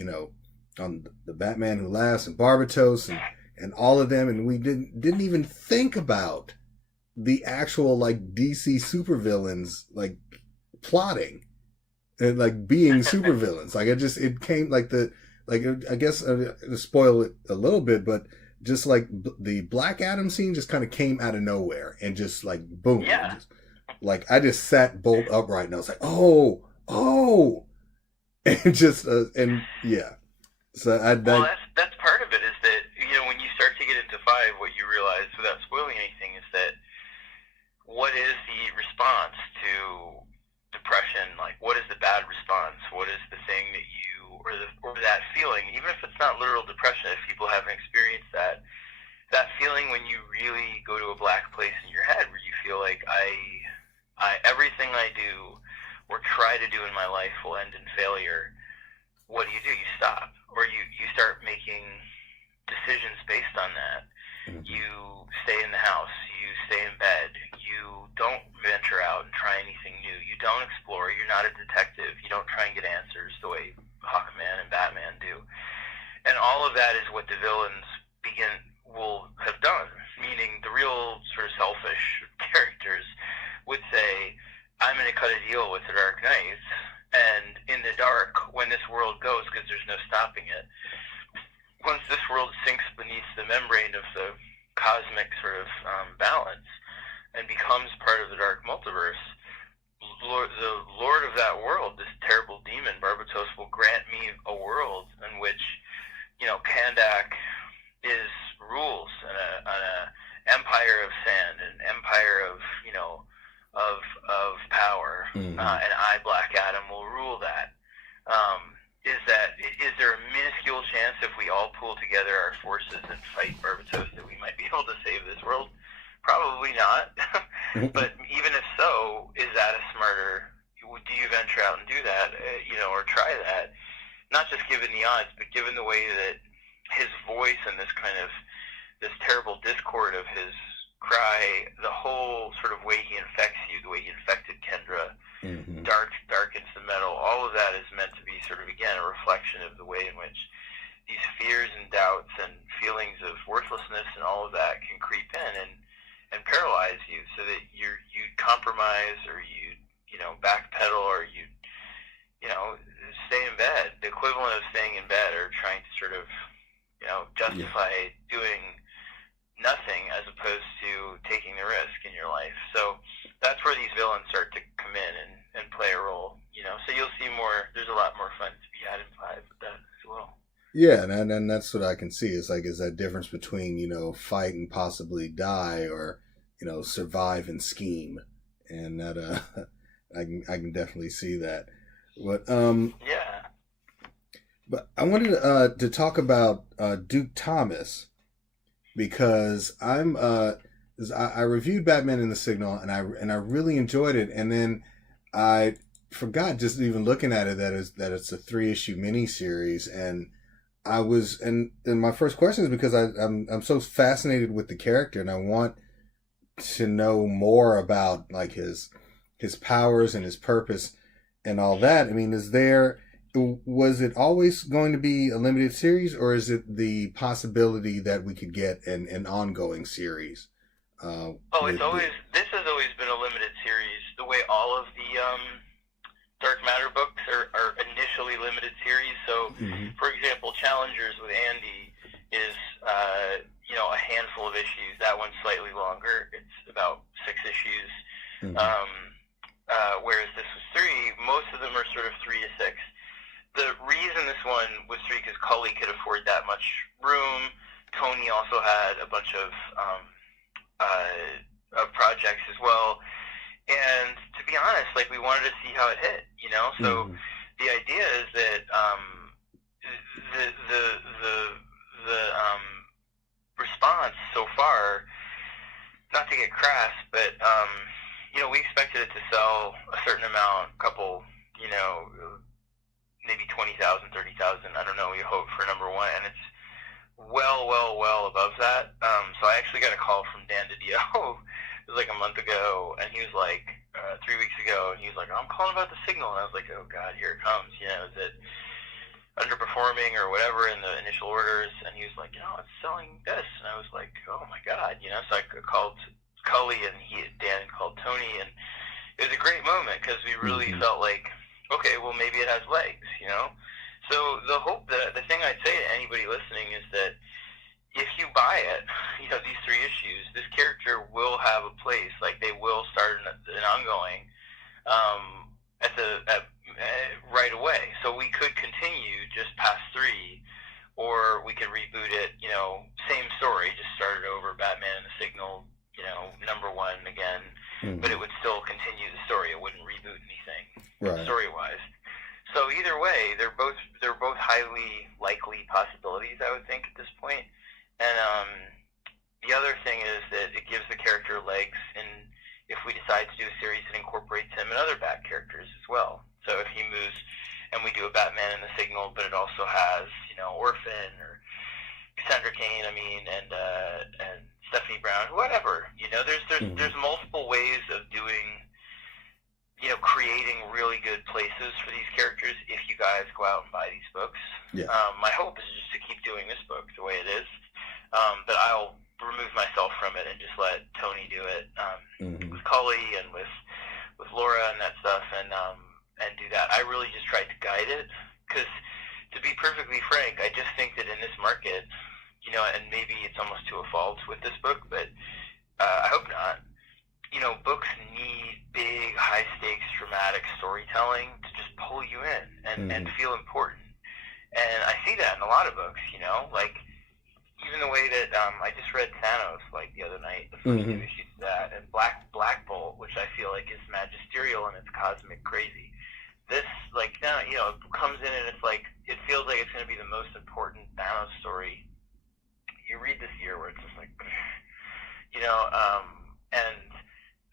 on the Batman Who Laughs and Barbatos and all of them, and we didn't even think about the actual like DC supervillains like plotting and like being supervillains. Like it came like I guess to spoil it a little bit, but just like the Black Adam scene just kind of came out of nowhere and just like boom. Yeah. Like I just sat bolt upright and I was like, oh, and just and yeah. So well, that's part of it is that when you start to get into 5, what you realize without spoiling anything is that what is the response to depression? Like, what is the bad response? What is the thing that you or that feeling? Even if it's not literal depression, if people haven't experienced that feeling when you really go to a black place in your head where you feel like I everything I do or try to do in my life will end in failure. What do? You stop, or you start making decisions based on that. Mm-hmm. You stay in the house, you stay in bed, you don't venture out and try anything new, you don't explore, you're not a detective, you don't try and get answers the way Hawkman and Batman do. And all of that is what the villains will have done, meaning the real sort of selfish characters would say, I'm going to cut a deal with the Dark Knights, and in the dark, when this world goes, because there's no stopping it, once this world sinks beneath the membrane of the cosmic sort of balance and becomes part of the dark multiverse, the lord of that world, this terrible demon, Barbatos, will grant me a world in which, Kandak rules an empire of sand, an empire of, of power, Mm-hmm. and I, Black Adam, will rule that. Is there a minuscule chance if we all pull together our forces and fight Barbatos that we might be able to save this world? Probably not. But even if so, is that a smarter? Do you venture out and do that, or try that? Not just given the odds, but given the way that his voice and this terrible discord of his cry, the whole sort of way he infects you, the way he infected Kendra, Mm-hmm. darkens the metal, all of that is meant to be sort of, again, a reflection of the way in which these fears and doubts and feelings of worthlessness and all of that can creep in and paralyze you so that you compromise or you backpedal or you stay in bed. The equivalent of staying in bed or trying to sort of justify doing nothing as opposed to taking the risk in your life. So that's where these villains start to come in and play a role. So you'll see more. There's a lot more fun to be had in 5 with that as well. Yeah, and that's what I can see. Is that difference between fight and possibly die, or survive and scheme, and that I can definitely see that. But yeah. But I wanted to talk about Duke Thomas, because I reviewed Batman in the Signal and I really enjoyed it, and then I forgot, just even looking at it, that it's a 3-issue miniseries, and my first question is because I'm so fascinated with the character and I want to know more about like his powers and his purpose and all that. I mean, was it always going to be a limited series, or is it the possibility that we could get an ongoing series? This has always been a limited series. The way all of the Dark Matter books are initially limited series. So, for example, Challengers with Andy is a handful of issues. That one's slightly longer. It's about 6 issues. Whereas this was 3, most of them are with 3 because Cully could afford that much room. Tony also had a bunch of projects as well. And to be honest, like, we wanted to see how it hit, you know? So the idea is that the response so far, not to get crass, but you know, we expected it to sell a certain amount, couple, you know, maybe 20,000, 30,000, I don't know, we hope for number 1, and it's well above that. So I actually got a call from Dan DiDio, it was like a month ago, and he was like, 3 weeks ago, and he was like, I'm calling about the signal, and I was like, oh God, here it comes, you know, is it underperforming or whatever in the initial orders? And he was like, you know, it's selling this, and I was like, oh my God, you know, so I called Cully, and Dan called Tony, and it was a great moment, because we really felt like, okay, well, maybe it has legs, you know? So the thing I'd say to anybody listening is that if you buy it, you know, these 3 issues, this character will have a place. Like, they will start an ongoing right away. So we could continue just past 3, or we could reboot it, you know, same story, just start it over, Batman and the Signal, you know, number 1 again, but it would still continue the story. It wouldn't reboot anything, story-wise. So either way, they're both highly likely possibilities, I would think, at this point. And the other thing is that it gives the character legs, and if we decide to do a series that incorporates him and other Bat characters as well. So if he moves, and we do a Batman and the Signal, but it also has, you know, Orphan or Cassandra Cain, and Stephanie Brown, whatever. You know, there's multiple ways of doing, you know, creating really good places for these characters if you guys go out and buy these books. Yeah. My hope is just to keep doing this book the way it is, but I'll remove myself from it and just let Tony do it with Cully and with Laura and that stuff, and do that. I really just tried to guide it, because to be perfectly frank, I just think that in this market, you know, and maybe it's almost to a fault with this book, but I hope not. You know, books need big, high-stakes, dramatic storytelling to just pull you in and feel important. And I see that in a lot of books, you know, like even the way that I just read Thanos, like, the other night, the first 2 issues of that, and Black Bolt, which I feel like is magisterial and it's cosmic crazy. This, like, now, you know, it comes in and it's like, it feels like it's going to be the most important Thanos story you read this year, where it's just like, you know, and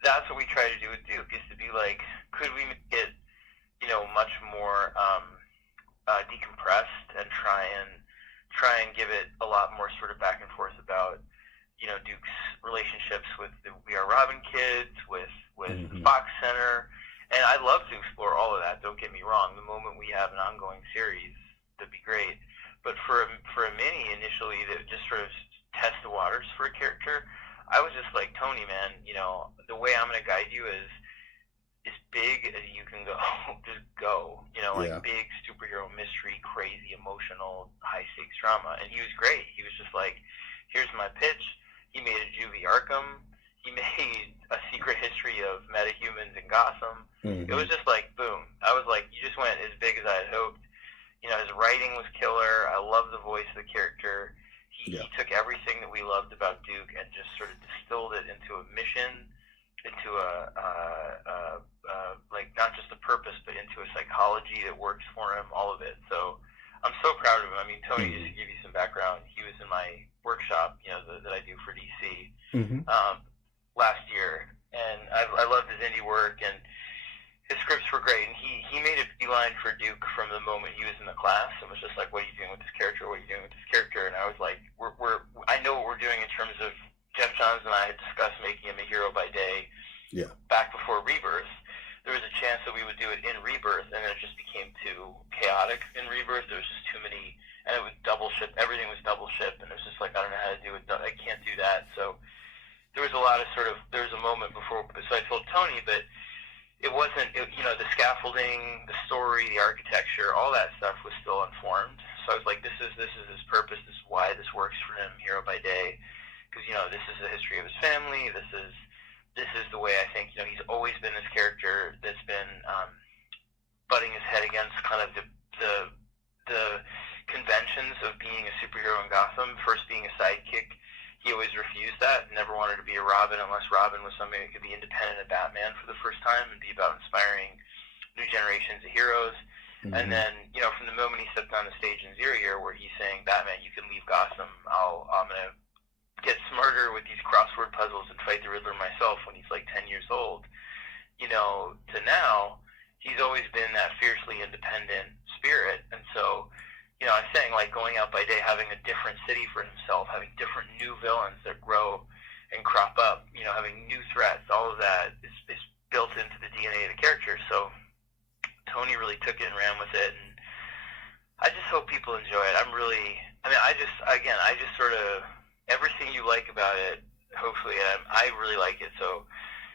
that's what we try to do with Duke, is to be like, could we make it, you know, much more decompressed, and try and give it a lot more sort of back and forth about, you know, Duke's relationships with the We Are Robin kids, with the Fox Center, and I'd love to explore all of that, don't get me wrong. The moment we have an ongoing series, that'd be great. But for a mini initially that just sort of test the waters for a character, I was just like, Tony, man, you know, the way I'm going to guide you is as big as you can go. Just go, you know, like big superhero mystery, crazy, emotional, high-stakes drama. And he was great. He was just like, here's my pitch. He made a Juvie Arkham. He made a secret history of metahumans in Gotham. It was just like, boom. I was like, you just went as big as I had hoped. You know, his writing was killer. I love the voice of the character. He took everything that we loved about Duke and just sort of distilled it into a mission, into like, not just a purpose, but into a psychology that works for him, all of it. So I'm so proud of him. I mean, Tony, just to give you some background, he was in my workshop, you know, that I do for DC last year, and I loved his indie work, and his scripts were great, and he made a beeline for Duke from the moment he was in the class, and was just like, what are you doing with this character? What are you doing with this character? And I was like, I know what we're doing in terms of, Jeff Johns and I had discussed making him a hero by day back before Rebirth. There was a chance that we would do it in Rebirth, and it just became too chaotic in Rebirth. There was just too many, and it was double ship. Everything was double ship, and it was just like, I don't know how to do it. I can't do that. So there was a lot of there was a moment before, so I told Tony, but it wasn't, you know, the scaffolding, the story, the architecture, all that stuff was still unformed. So I was like, this is his purpose. This is why this works for him, hero by day. Because, you know, this is the history of his family. This is the way I think, you know, he's always been this character that's been butting his head against kind of the first being a sidekick, he always refused that, never wanted to be a Robin unless Robin was somebody that could be independent of Batman for the first time and be about inspiring new generations of heroes. Mm-hmm. And then, from the moment he stepped on the stage in Zero Year where he's saying, Batman, you can leave Gotham, I'm going to get smarter with these crossword puzzles and fight the Riddler myself when he's like 10 years old, to now, he's always been that fiercely independent spirit. And so, I'm saying, like, going out by day, having a different city for himself, having different new villains that grow and crop up, having new threats, all of that is built into the DNA of the character. So Tony really took it and ran with it, and I just hope people enjoy it. I just sort of, everything you like about it, hopefully, I really like it, so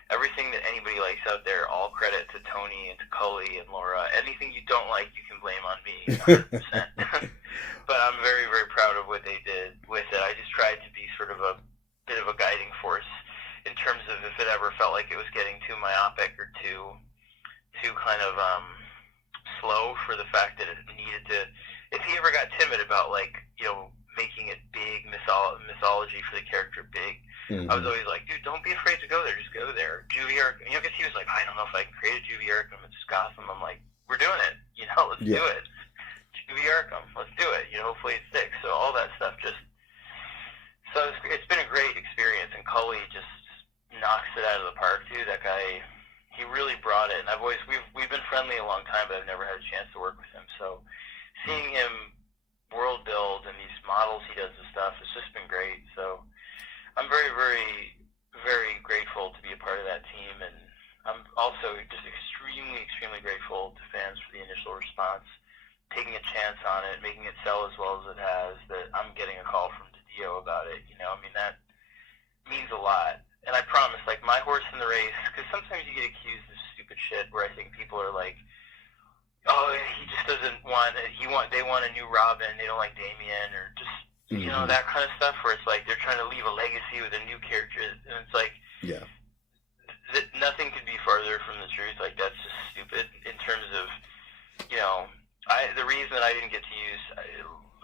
everything that anybody likes out there, all credit to Tony and to Cully and Laura. Anything you don't like, you can blame on me, 100%. But I'm very, very proud of what they did with it. I just tried to be sort of a bit of a guiding force in terms of if it ever felt like it was getting too myopic or too kind of slow for the fact that it needed to. If he ever got timid about, like, making it big, mythology for the character big, I was always like, dude, don't be afraid to go there. Just go there. Juvie Arkham. Because he was like, I don't know if I can create a Juvie Arkham. It's Gotham. I'm like, we're doing it. Let's do it. Juvie Arkham. Let's do it. Hopefully it sticks. So all that stuff so it's been a great experience. And Cully just knocks it out of the park, too. That guy, he really brought it. And we've been friendly a long time, but I've never had a chance to work with him. So seeing him world build and these models he does and stuff, it's just been great. So I'm very, very, very grateful to be a part of that team, and I'm also just extremely, extremely grateful to fans for the initial response, taking a chance on it, making it sell as well as it has, that I'm getting a call from DiDio about it, that means a lot. And I promise, like, my horse in the race, because sometimes you get accused of stupid shit where I think people are like, oh, he just doesn't want it. They want a new Robin. They don't like Damian, or just that kind of stuff. Where it's like they're trying to leave a legacy with a new character, and it's like, nothing could be farther from the truth. Like, that's just stupid. In terms of, the reason that I didn't get to use,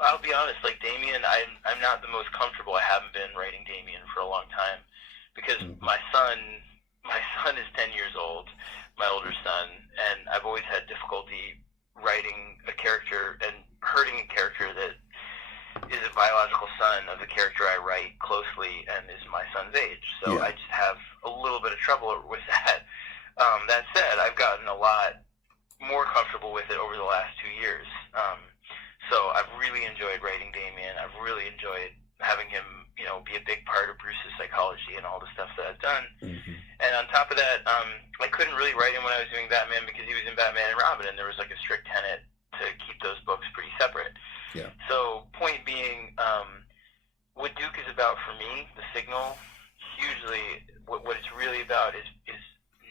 I'll be honest. Like, Damian, I'm not the most comfortable. I haven't been writing Damian for a long time because my son is 10 years old. My older son, and I've always had difficulty writing a character and hurting a character that is a biological son of the character I write closely and is my son's age. So I just have a little bit of trouble with that. That said, I've gotten a lot more comfortable with it over the last 2 years. So I've really enjoyed writing Damian. I've really enjoyed having him, be a big part of Bruce's psychology and all the stuff that I've done. And on top of that, I couldn't really write him when I was doing Batman because he was in Batman and Robin, and there was like a strict tenet to keep those books pretty separate. So point being, what Duke is about for me, The Signal, hugely, what it's really about is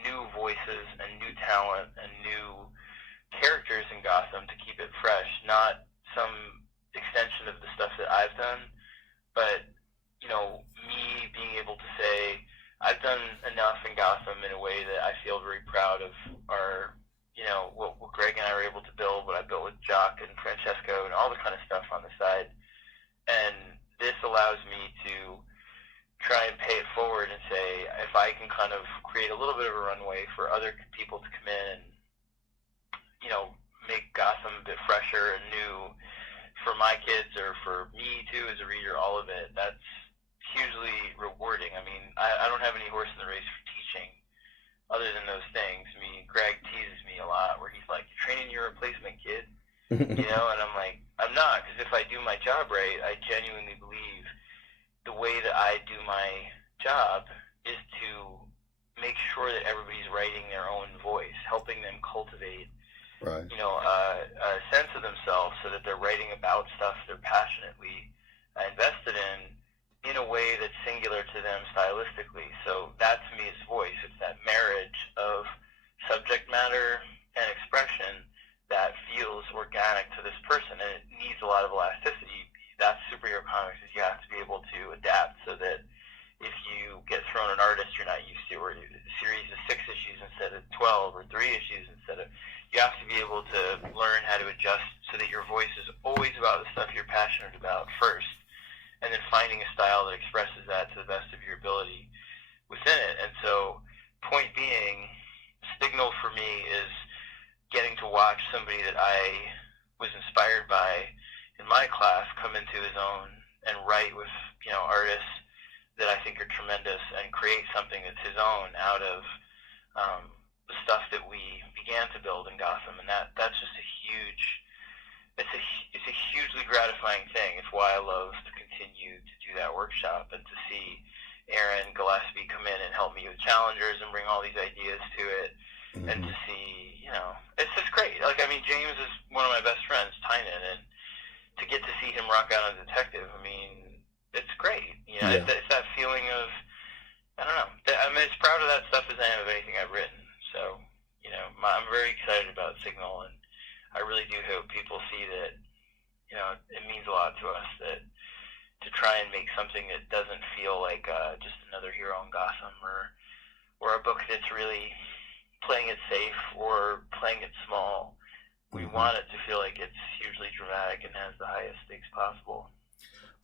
new voices and new talent and new characters in Gotham to keep it fresh, not some extension of the stuff that I've done, but me being able to say I've done enough in Gotham in a way that I feel very proud of our, what Greg and I were able to build, what I built with Jock and Francesco and all the kind of stuff on the side. And this allows me to try and pay it forward and say, if I can kind of create a little bit of a runway for other people to come in and, make Gotham a bit fresher and new for my kids or for me too as a reader, all of it, that's hugely rewarding. I mean, I don't have any horse in the race for teaching other than those things. I mean, Greg teases me a lot where he's like, you're training your replacement, kid. And I'm like, I'm not, because if I do my job right, I genuinely believe the way that I do my job is to make sure that everybody's writing their own voice, helping them cultivate a sense of themselves so that they're writing about stuff they're passionately invested in a way that's singular to them stylistically. So that to me is voice. It's that marriage of subject matter and expression that feels organic to this person, and it needs a lot of elasticity. That's superhero comics, is you have to be able to adapt so that if you get thrown an artist you're not used to, or a series of 6 issues instead of 12, or 3 issues instead of, you have to be able to learn how to adjust so that your voice is always about the stuff you're passionate about first, and then finding a style that expresses that to the best of your ability within it. And so, point being, Signal for me is getting to watch somebody that I was inspired by in my class come into his own and write with, artists that I think are tremendous and create something that's his own out of the stuff that we began to build in Gotham. And that's just it's a hugely gratifying thing. It's why I love to continue to do that workshop and to see Aaron Gillespie come in and help me with challengers and bring all these ideas to it. Mm-hmm. And to see, it's just great. James is one of my best friends, Tynan, and to get to see him rock out on Detective, it's great. It's that feeling of, I don't know. As proud of that stuff as I am of anything I've written. So, I'm very excited about Signal, and I really do hope people see that, it means a lot to us to try and make something that doesn't feel like just another hero in Gotham or a book that's really playing it safe or playing it small. We want it to feel like it's hugely dramatic and has the highest stakes possible.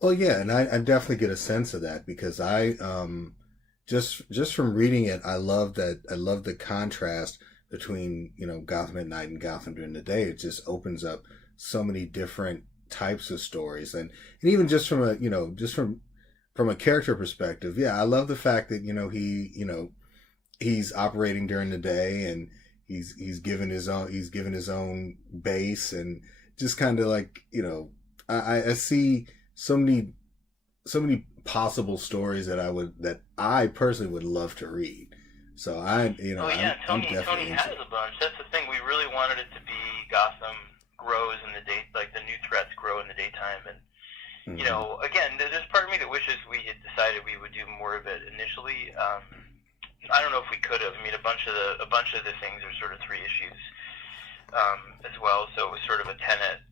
Well, yeah, and I definitely get a sense of that because I just from reading it, I love the contrast between Gotham at night and Gotham during the day. It just opens up so many different types of stories, and even just from a character perspective, yeah, I love the fact that he's operating during the day and he's given his own base, and just kind of like I see so many possible stories that I personally would love to read. So Tony has a bunch. That's the thing. We really wanted it to be Gotham grows in the day, like the new threats grow in the daytime, and again, there's part of me that wishes we had decided we would do more of it initially. I don't know if we could have. A bunch of the things are sort of 3 issues as well, so it was sort of a tenet,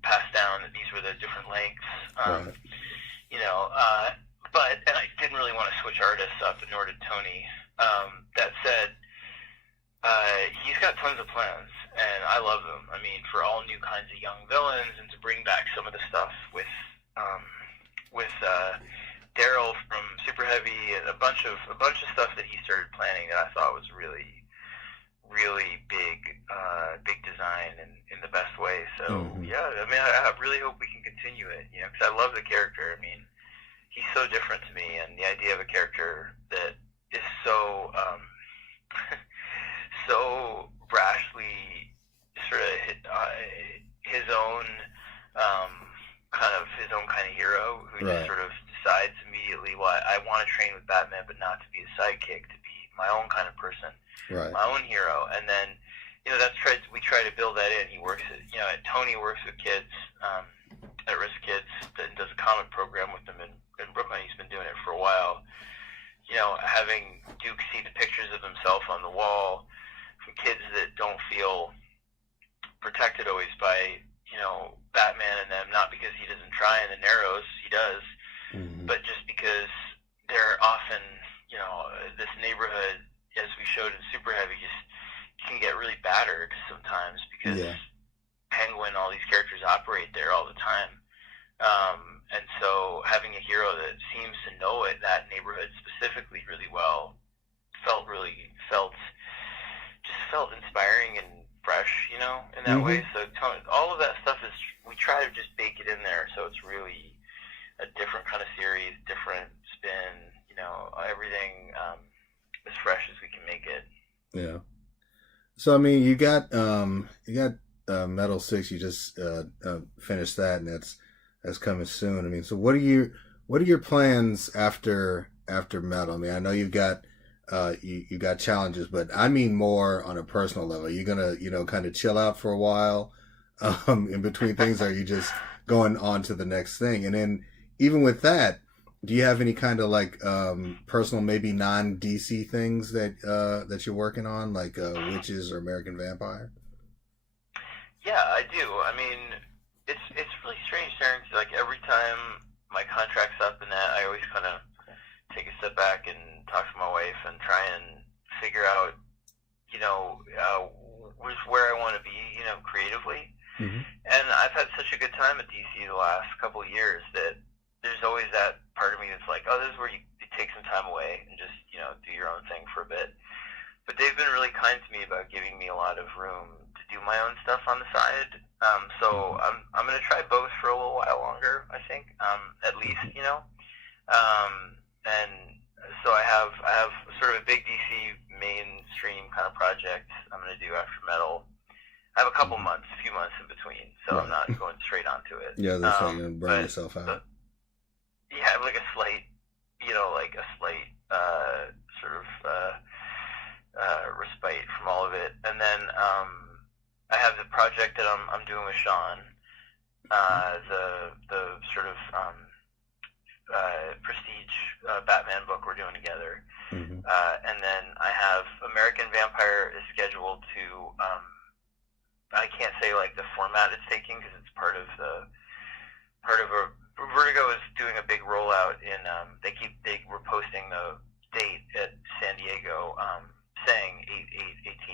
passed down that these were the different lengths. Right. And I didn't really want to switch artists up, nor did Tony. That said, he's got tons of plans, and I love them. For all new kinds of young villains, and to bring back some of the stuff with Daryl from Super Heavy, and a bunch of stuff that he started planning that I thought was really, really big design in the best way. So yeah, I really hope we can continue it, because I love the character. He's so different to me, and the idea of a character that is so so brashly sort of his own kind of hero who right. just sort of decides immediately, well, I want to train with Batman, but not to be a sidekick, to be my own kind of person, right. my own hero. And then we try to build that in. He works Tony works with kids, at-risk kids, and does a comic program with them in Brooklyn. He's been doing it for a while. Having Duke see the pictures of himself on the wall from kids that don't feel protected always by, Batman and them, not because he doesn't try in the Narrows, he does, but just because they're often, this neighborhood, as we showed in Super Heavy, just can get really battered sometimes because Penguin, all these characters operate there all the time. And so having a hero that seems to know that neighborhood specifically really well felt inspiring and fresh, in that way. So all of that stuff we try to just bake it in there, so it's really a different kind of series, different spin, everything as fresh as we can make it. Yeah. So you got Metal 6. You just finished that, and that's coming soon. So what are your plans after Metal? I know you've got you got challenges, but I mean more on a personal level. Are you gonna kind of chill out for a while in between things, or are you just going on to the next thing? And then even with that, do you have any kind of personal, maybe non-DC things that you're working on, like Witches or American Vampire? Yeah, I do. It's really strange, Terrence. Every time my contract's up and that, I always kind of take a step back and talk to my wife and try and figure out, where I want to be, creatively. And I've had such a good time at DC the last couple of years that there's always that part of me that's like, oh, this is where you take some time away and just, do your own thing for a bit. But they've been really kind to me about giving me a lot of room to do my own stuff on the side. So I'm going to try both for a little while longer, I think, at least, and so I have sort of a big DC mainstream kind of project I'm going to do after Metal. I have a few months in between, so I'm not going straight onto it. Yeah, that's how you're going to burn yourself out. Yeah, I have like a slight sort of respite from all of it. And then I have the project that I'm doing with Sean, the sort of prestige Batman book we're doing together. And then I have American Vampire is scheduled to, I can't say like the format it's taking because it's part of Vertigo is doing a big rollout in, they were posting the date at San Diego, saying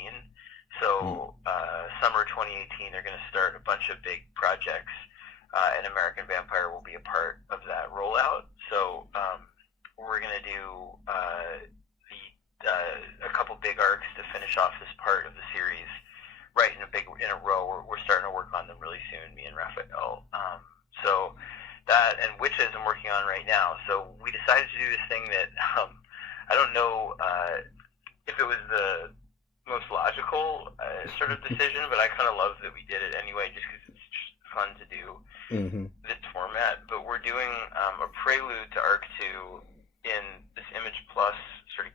8/8/18. So summer 2018, they're going to start a bunch of big projects, and American Vampire will be a part of that rollout. So we're going to do a couple big arcs to finish off this part of the series, right in a row. We're starting to work on them really soon, me and Raphael. So that and Witches I'm working on right now. So we decided to do this thing that I don't know if it was the most logical sort of decision, but I kind of love that we did it anyway, just because it's just fun to do this format. But we're doing a prelude to Arc 2 in this Image Plus sort of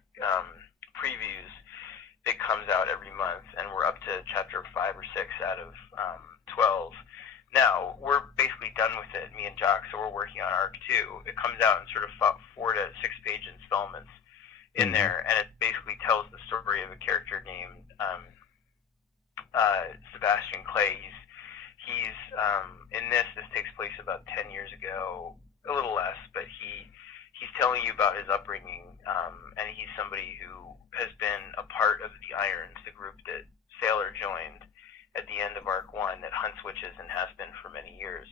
previews that comes out every month, and we're up to chapter 5 or 6 out of 12. Now, we're basically done with it, me and Jock, so we're working on Arc 2. It comes out in sort of 4 to 6 page installments in there, and it basically tells the story of a character named Sebastian Clay. He's in this takes place about 10 years ago, a little less, but he's telling you about his upbringing, and he's somebody who has been a part of the Irons, the group that Sailor joined at the end of Arc 1 that hunts witches and has been for many years.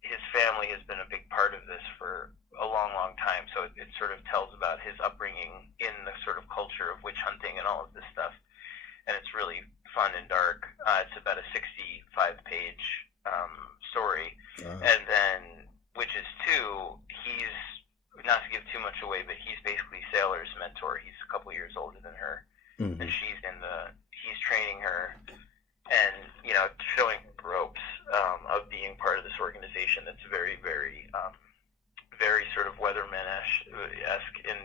His family has been a big part of this for a long, long time, so it sort of tells about his upbringing in the sort of culture of witch hunting and all of this stuff, and it's really fun and dark. It's about a 65-page story. And then Witches 2, he's, not to give too much away, but he's basically Sailor's mentor. He's a couple years older than her, and he's training her and, showing the ropes of being part of this organization that's very, very, very sort of Weatherman-esque in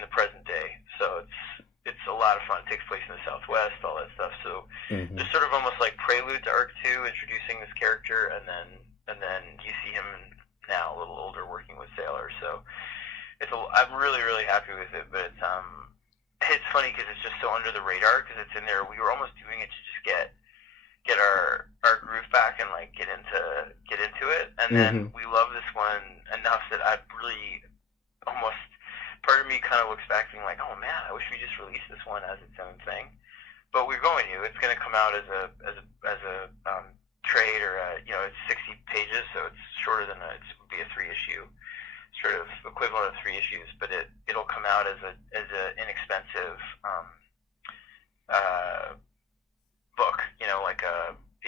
the present day. So it's a lot of fun. It takes place in the Southwest, all that stuff. So there's sort of almost like prelude to Arc 2, introducing this character, and then you see him now a little older working with Sailor. So I'm really, really happy with it, but it's funny because it's just so under the radar because it's in there. We were almost doing it to just get our groove back and like get into it, and then we love this one enough that I really almost, part of me kind of looks back being like, oh man, I wish we just released this one as its own thing. But we're going to. It's going to come out as a trade, or it's 60 pages, so it's shorter than it would be a 3-issue, sort of equivalent of 3 issues. But it'll come out as a inexpensive book, like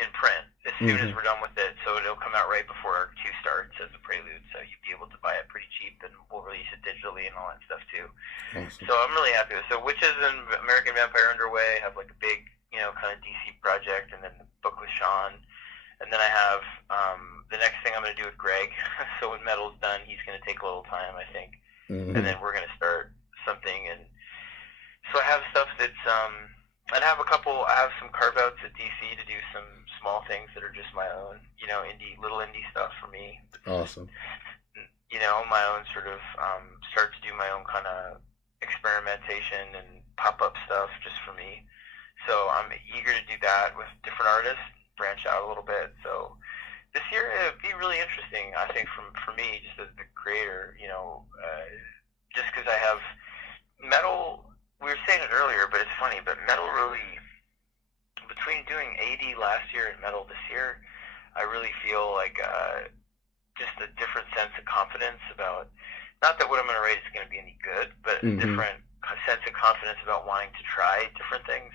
in print as soon as we're done with it. So it'll come out right before Arc 2 starts as a prelude, so you'd be able to buy it pretty cheap, and we'll release it digitally and all that stuff too. Awesome. So I'm really happy with it. So Witches and American Vampire underway, have like a big, kind of DC project, and then the book with Sean. And then I have the next thing I'm going to do with Greg. So when Metal's done, he's going to take a little time, I think. And then we're going to start something. And so I have stuff that's, I have some carve-outs at DC to do some small things that are just my own, little indie stuff for me. Awesome. My own sort of, start to do my own kind of experimentation and pop-up stuff just for me. So I'm eager to do that with different artists, branch out a little bit. So this year it'd be really interesting, I think, for me, just as the creator, just because I have Metal. We were saying it earlier, but it's funny, but Metal really, between doing AD last year and Metal this year, I really feel like just a different sense of confidence about, not that what I'm going to write is going to be any good, but a different sense of confidence about wanting to try different things.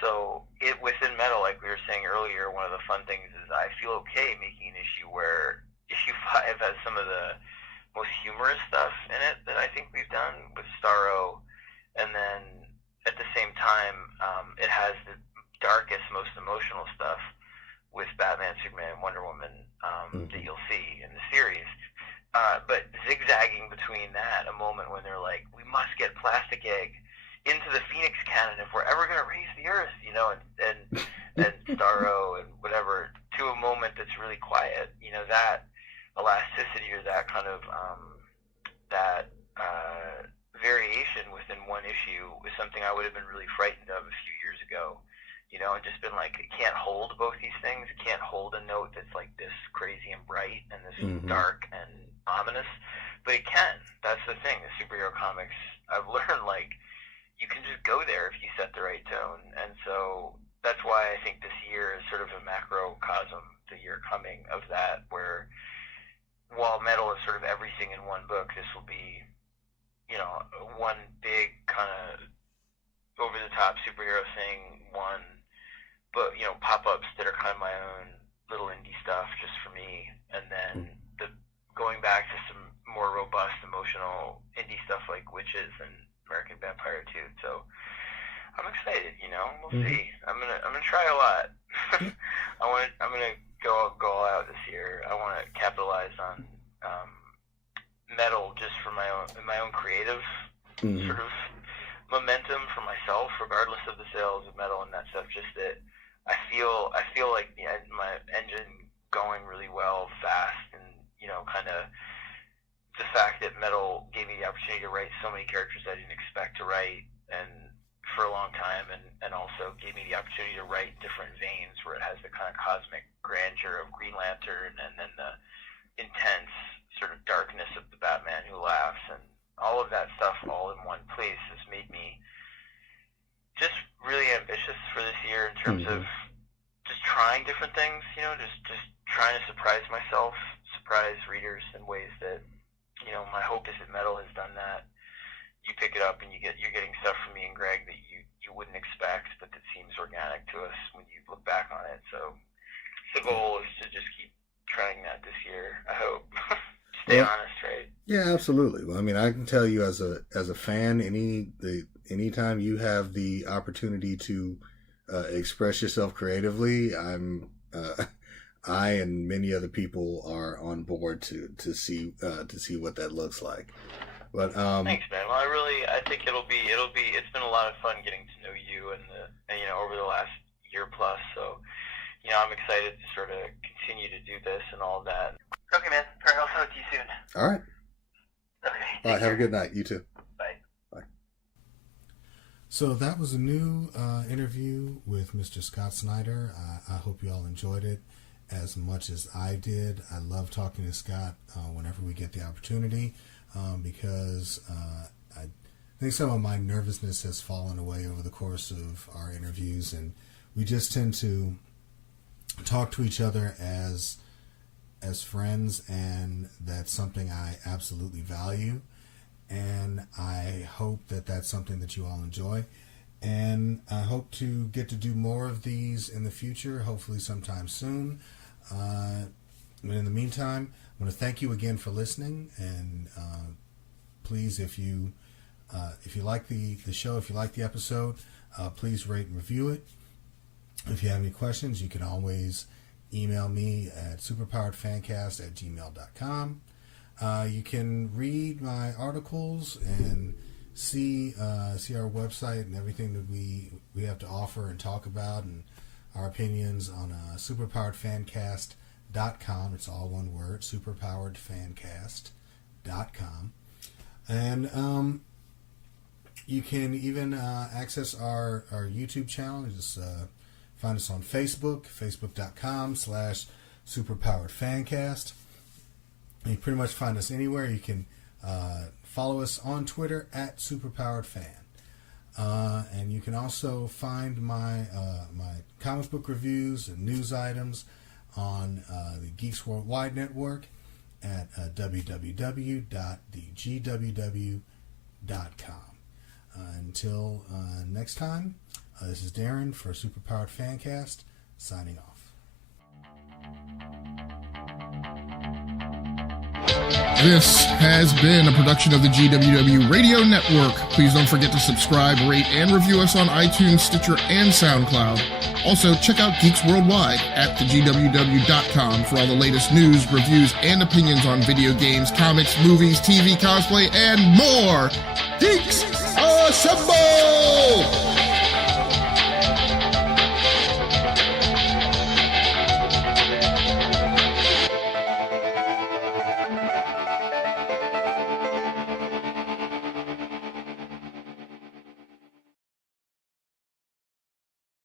So within metal, like we were saying earlier, one of the fun things is I feel okay making an issue where issue 5 has some of the most humorous stuff in it that I think we've done with Starro, and then at the same time, it has the darkest, most emotional stuff with Batman, Superman, and Wonder Woman that you'll see in the series. But zigzagging between that, a moment when they're like, we must get Plastic Egg into the Phoenix Cannon if we're ever going to raise the Earth, you know, and Starro and whatever, to a moment that's really quiet. You know, that elasticity or that kind of variation within one issue was something I would have been really frightened of a few years ago. You know, and just been like, it can't hold both these things. It can't hold a note that's like this crazy and bright and this dark and ominous. But it can. That's the thing. The superhero comics, I've learned, like, you can just go there if you set the right tone. And so that's why I think this year is sort of a macrocosm, the year coming of that, where while metal is sort of everything in one book, this will be, you know, one big kind of over-the-top superhero thing, one, but, you know, pop-ups that are kind of my own little indie stuff just for me, and then going back to some more robust, emotional indie stuff like Witches and American Vampire too. So I'm excited, you know. We'll see. I'm gonna try a lot. I'm gonna go all out this year. I want to capitalize on metal just for my own creative sort of momentum for myself, regardless of the sales of metal and that stuff. Just that I feel like my engine going really well, fast, and, you know, kind of the fact that metal gave me the opportunity to write so many characters I didn't expect to write, and for a long time, and also gave me the opportunity to write different veins where it has the kind of cosmic grandeur of Green Lantern, and then the intense sort of darkness of the Batman Who Laughs, and all of that stuff all in one place has made me just really ambitious for this year in terms of just trying different things, you know, just trying to surprise myself, surprise readers in ways that, you know, my hope is that metal has done that. You pick it up and you're getting stuff from me and Greg that you wouldn't expect, but that seems organic to us when you look back on it. So the goal is to just keep trying that this year, I hope. Stay honest, right? Yeah, absolutely. Well, I mean, I can tell you as a fan, anytime you have the opportunity to express yourself creatively, I and many other people are on board to see what that looks like. But thanks, man. Well, I think it'll be. It's been a lot of fun getting to know you and you know, over the last year plus. So, you know, I'm excited to sort of continue to do this and all of that. Okay, man. All right, I'll talk to you soon. All right. Okay. All right. Have a good night. You too. Bye. Bye. So that was a new interview with Mr. Scott Snyder. I hope you all enjoyed it as much as I did. I love talking to Scott whenever we get the opportunity, because I think some of my nervousness has fallen away over the course of our interviews, and we just tend to talk to each other as friends, and that's something I absolutely value, and I hope that that's something that you all enjoy, and I hope to get to do more of these in the future, hopefully sometime soon. But in the meantime, I want to thank you again for listening, and please, if you like the show, if you like the episode, please rate and review it. If you have any questions, you can always email me at superpoweredfancast@gmail.com. You can read my articles and see our website and everything that we have to offer and talk about, and our opinions on superpoweredfancast.com. It's all one word, superpoweredfancast.com. And you can even access our YouTube channel. Just find us on Facebook, facebook.com/superpoweredfancast. You pretty much find us anywhere. You can follow us on Twitter @superpoweredfan. And you can also find my comic book reviews and news items on the Geeks Worldwide Network. at www.thegww.com. Until next time, this is Darren for Superpowered Fancast, signing off. This has been a production of the GWW Radio Network. Please don't forget to subscribe, rate, and review us on iTunes, Stitcher, and SoundCloud. Also, check out Geeks Worldwide at thegww.com for all the latest news, reviews, and opinions on video games, comics, movies, TV, cosplay, and more. Geeks Assemble!